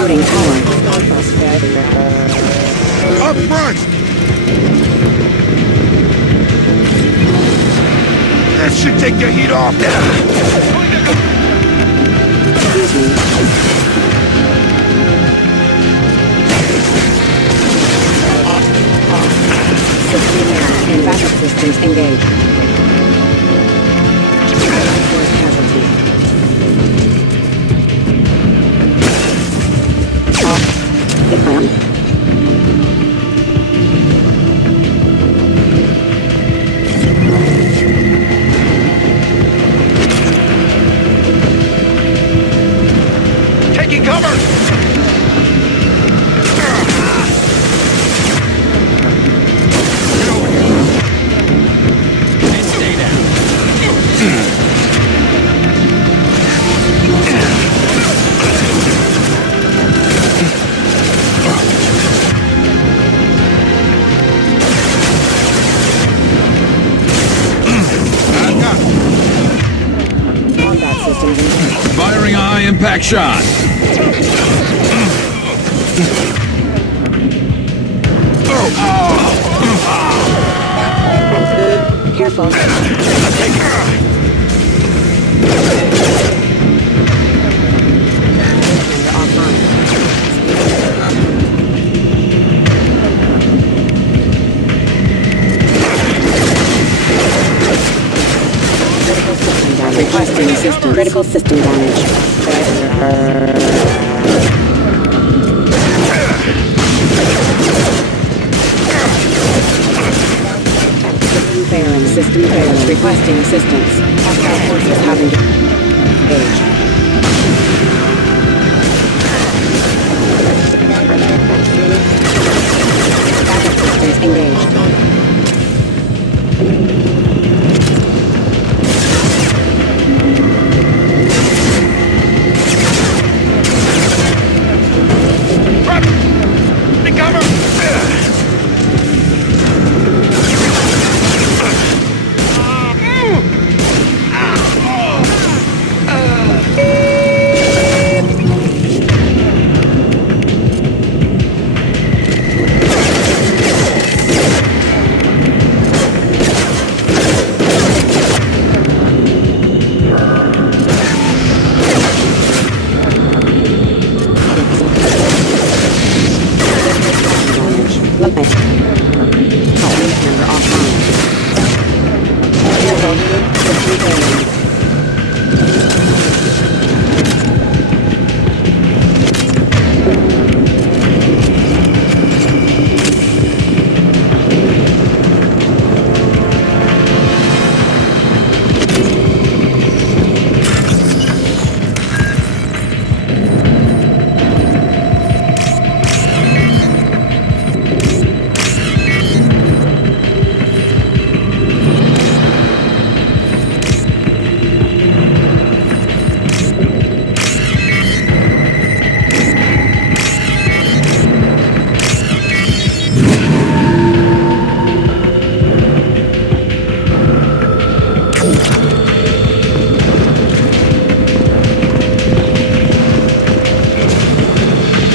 Reloading power. Up front! That should take the heat off. Excuse me. System down and backup systems engaged. First casualty. Taking cover! Stay down. Combat systems engaged. Firing a high-impact shot. Careful. Requesting assistance. Critical system damage. System failing. Requesting assistance. Hostile forces having engaged. Backup systems engaged.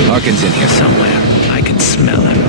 Larkin's in here somewhere. I can smell him.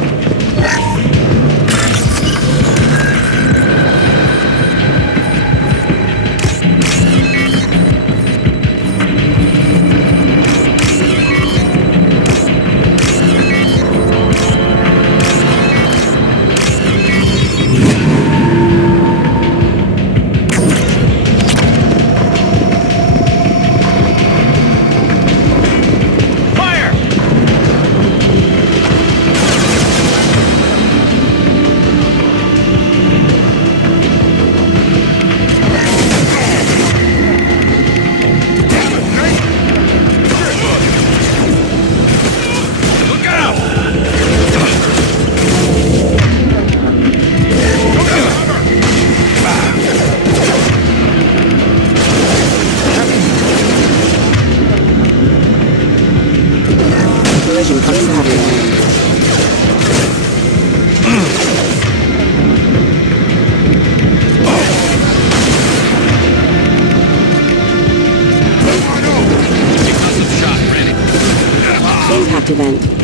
about to vent.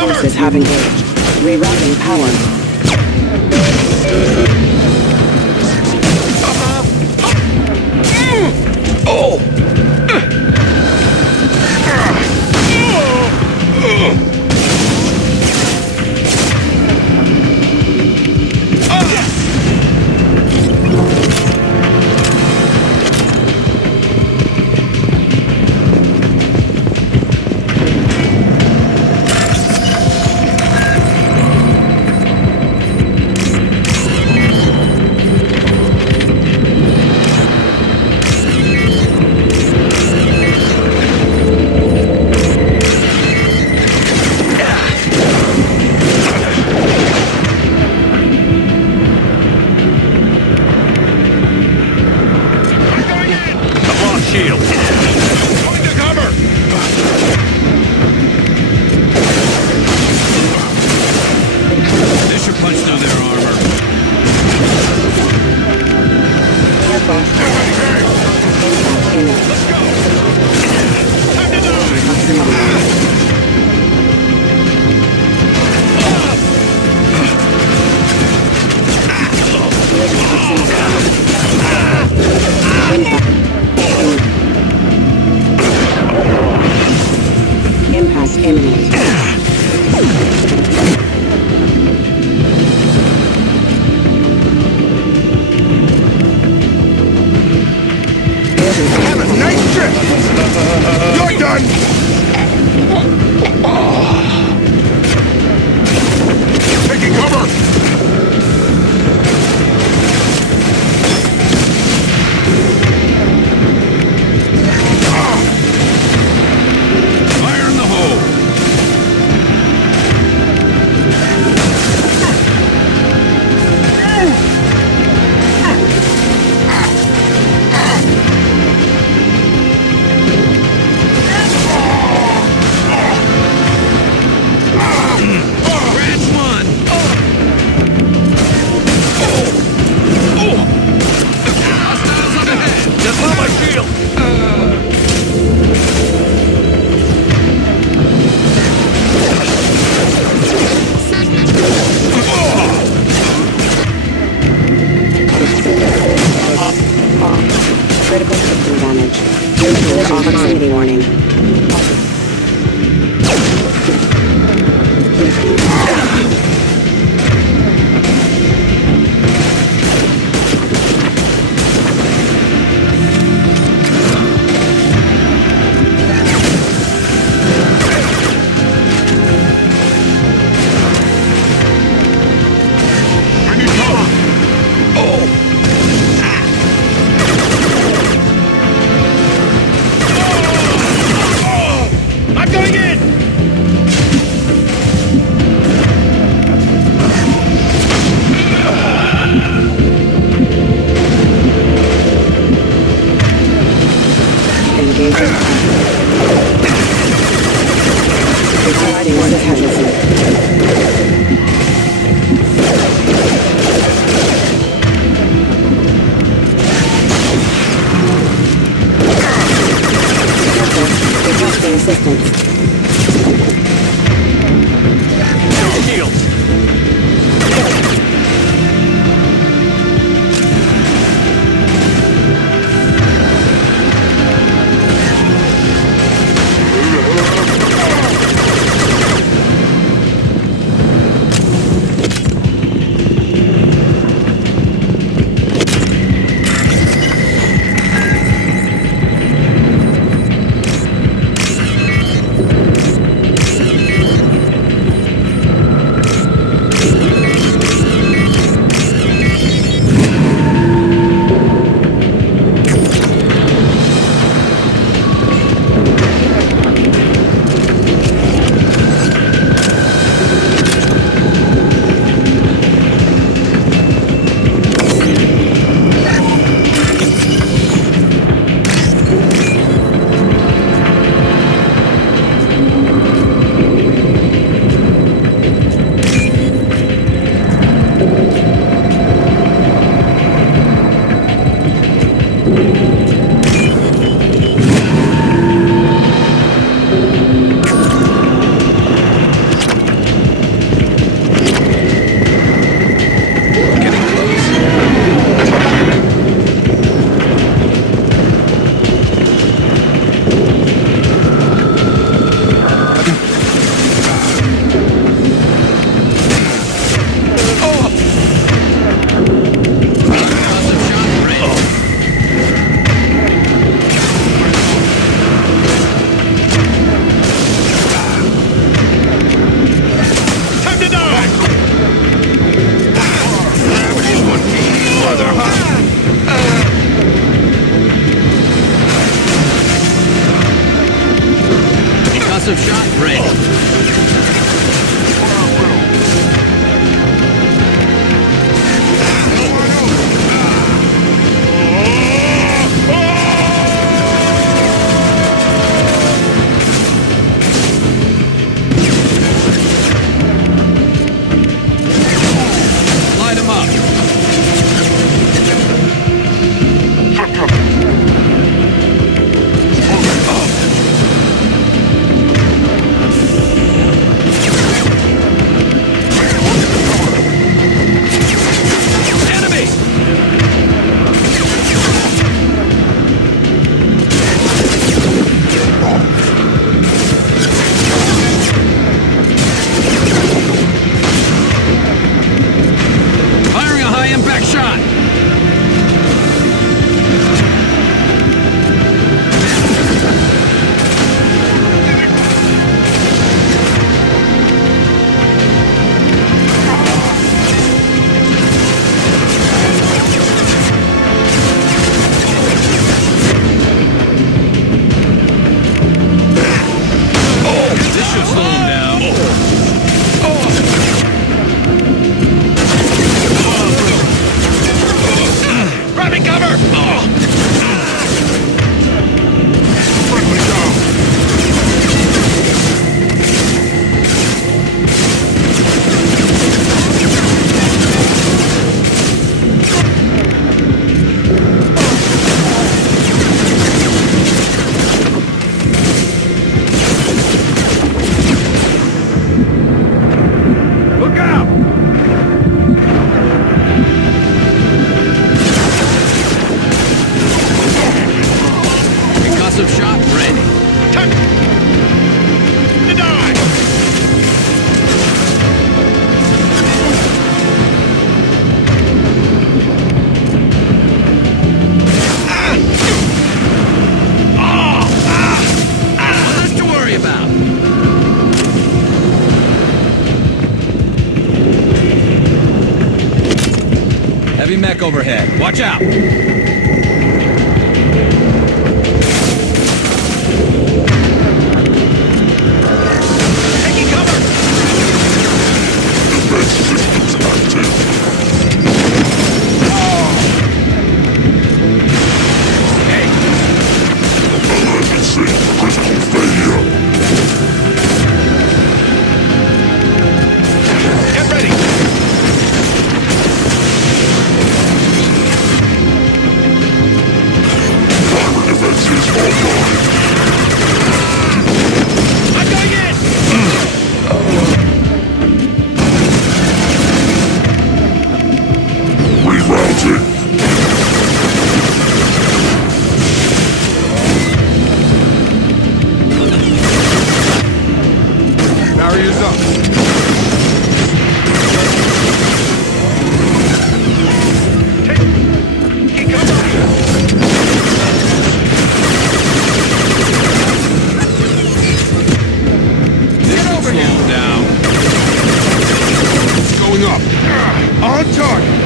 Forces have engaged. Rerouting power. Impasse imminent. Have a nice trip! You're done! Taking cover! Fire in the hole! Critical system damage. Collision proximity warning. I'm going in! Engaging. Rerouting what is hesitant. shot ready. Light 'em up. Firing a high-impact shot! This should slow him down. Grabbing cover! Look out! Concussive shot ready. Time to die! Nothing to worry about. Heavy mech overhead. Watch out! Taking cover! Get ready! I'm going in! Rerouting. Barriers up. Get over here! Slow down. Going up. On target.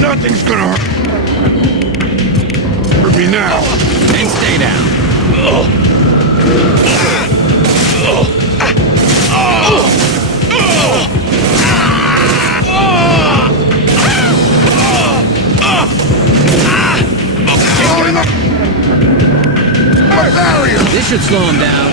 Nothing's gonna hurt me now. And stay down. My barrier! This should slow him down.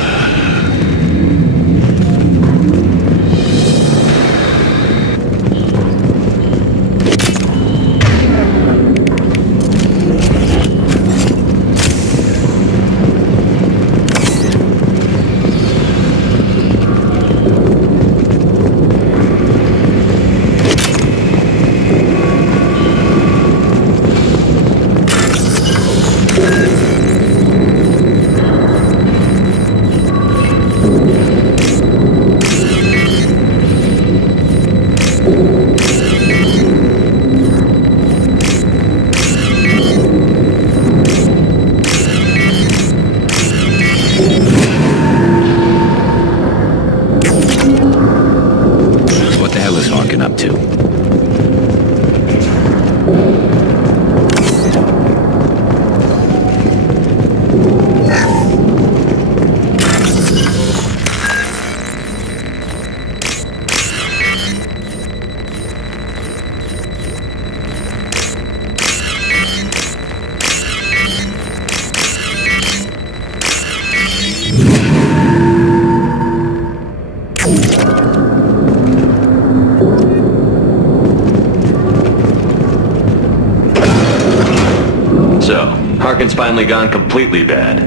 Harkin's finally gone completely bad.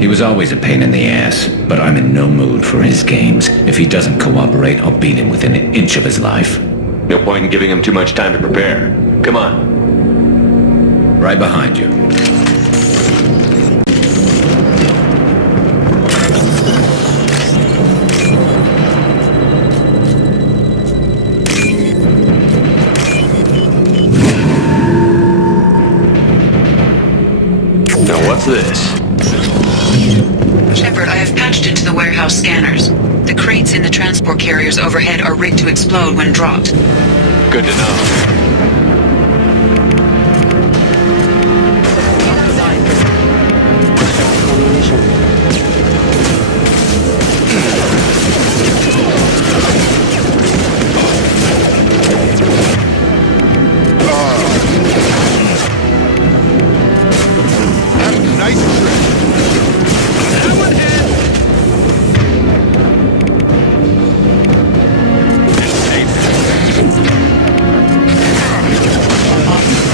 He was always a pain in the ass, but I'm in no mood for his games. If he doesn't cooperate, I'll beat him within an inch of his life. No point in giving him too much time to prepare. Come on. Right behind you. Now what's this? Shepard, I have patched into the warehouse scanners. The crates in the transport carriers overhead are rigged to explode when dropped. Good to know.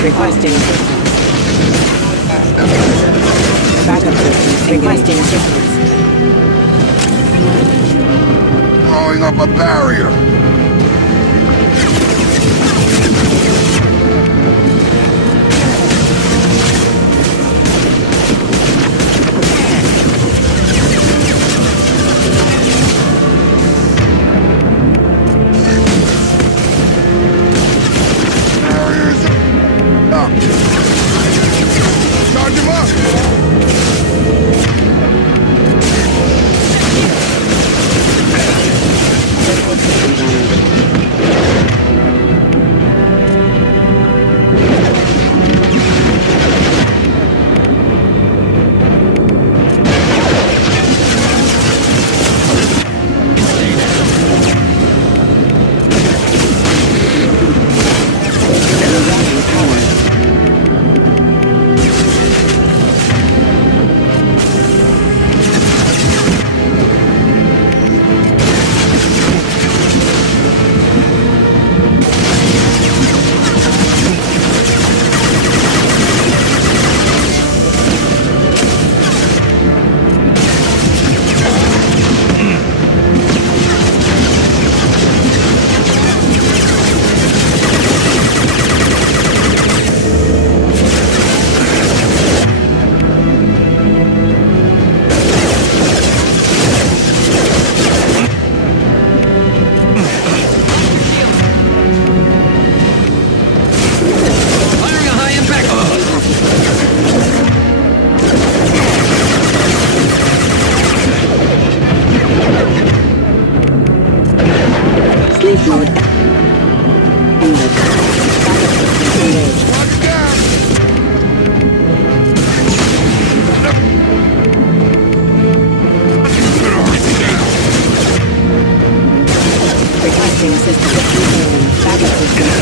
Requesting assistance. Backup systems requesting assistance. Throwing up a barrier.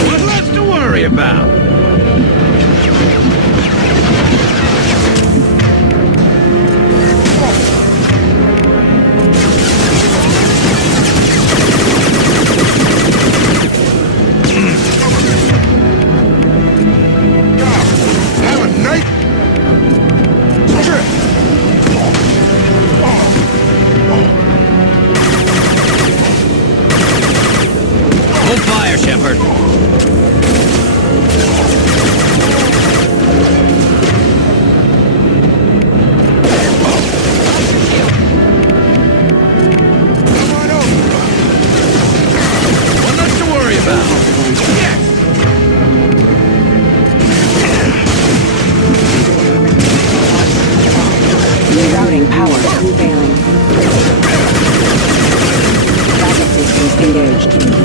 What's left to worry about? Hold fire, Shepard. One less to worry about. Yes! Rerouting power unveiling. Backup systems engaged.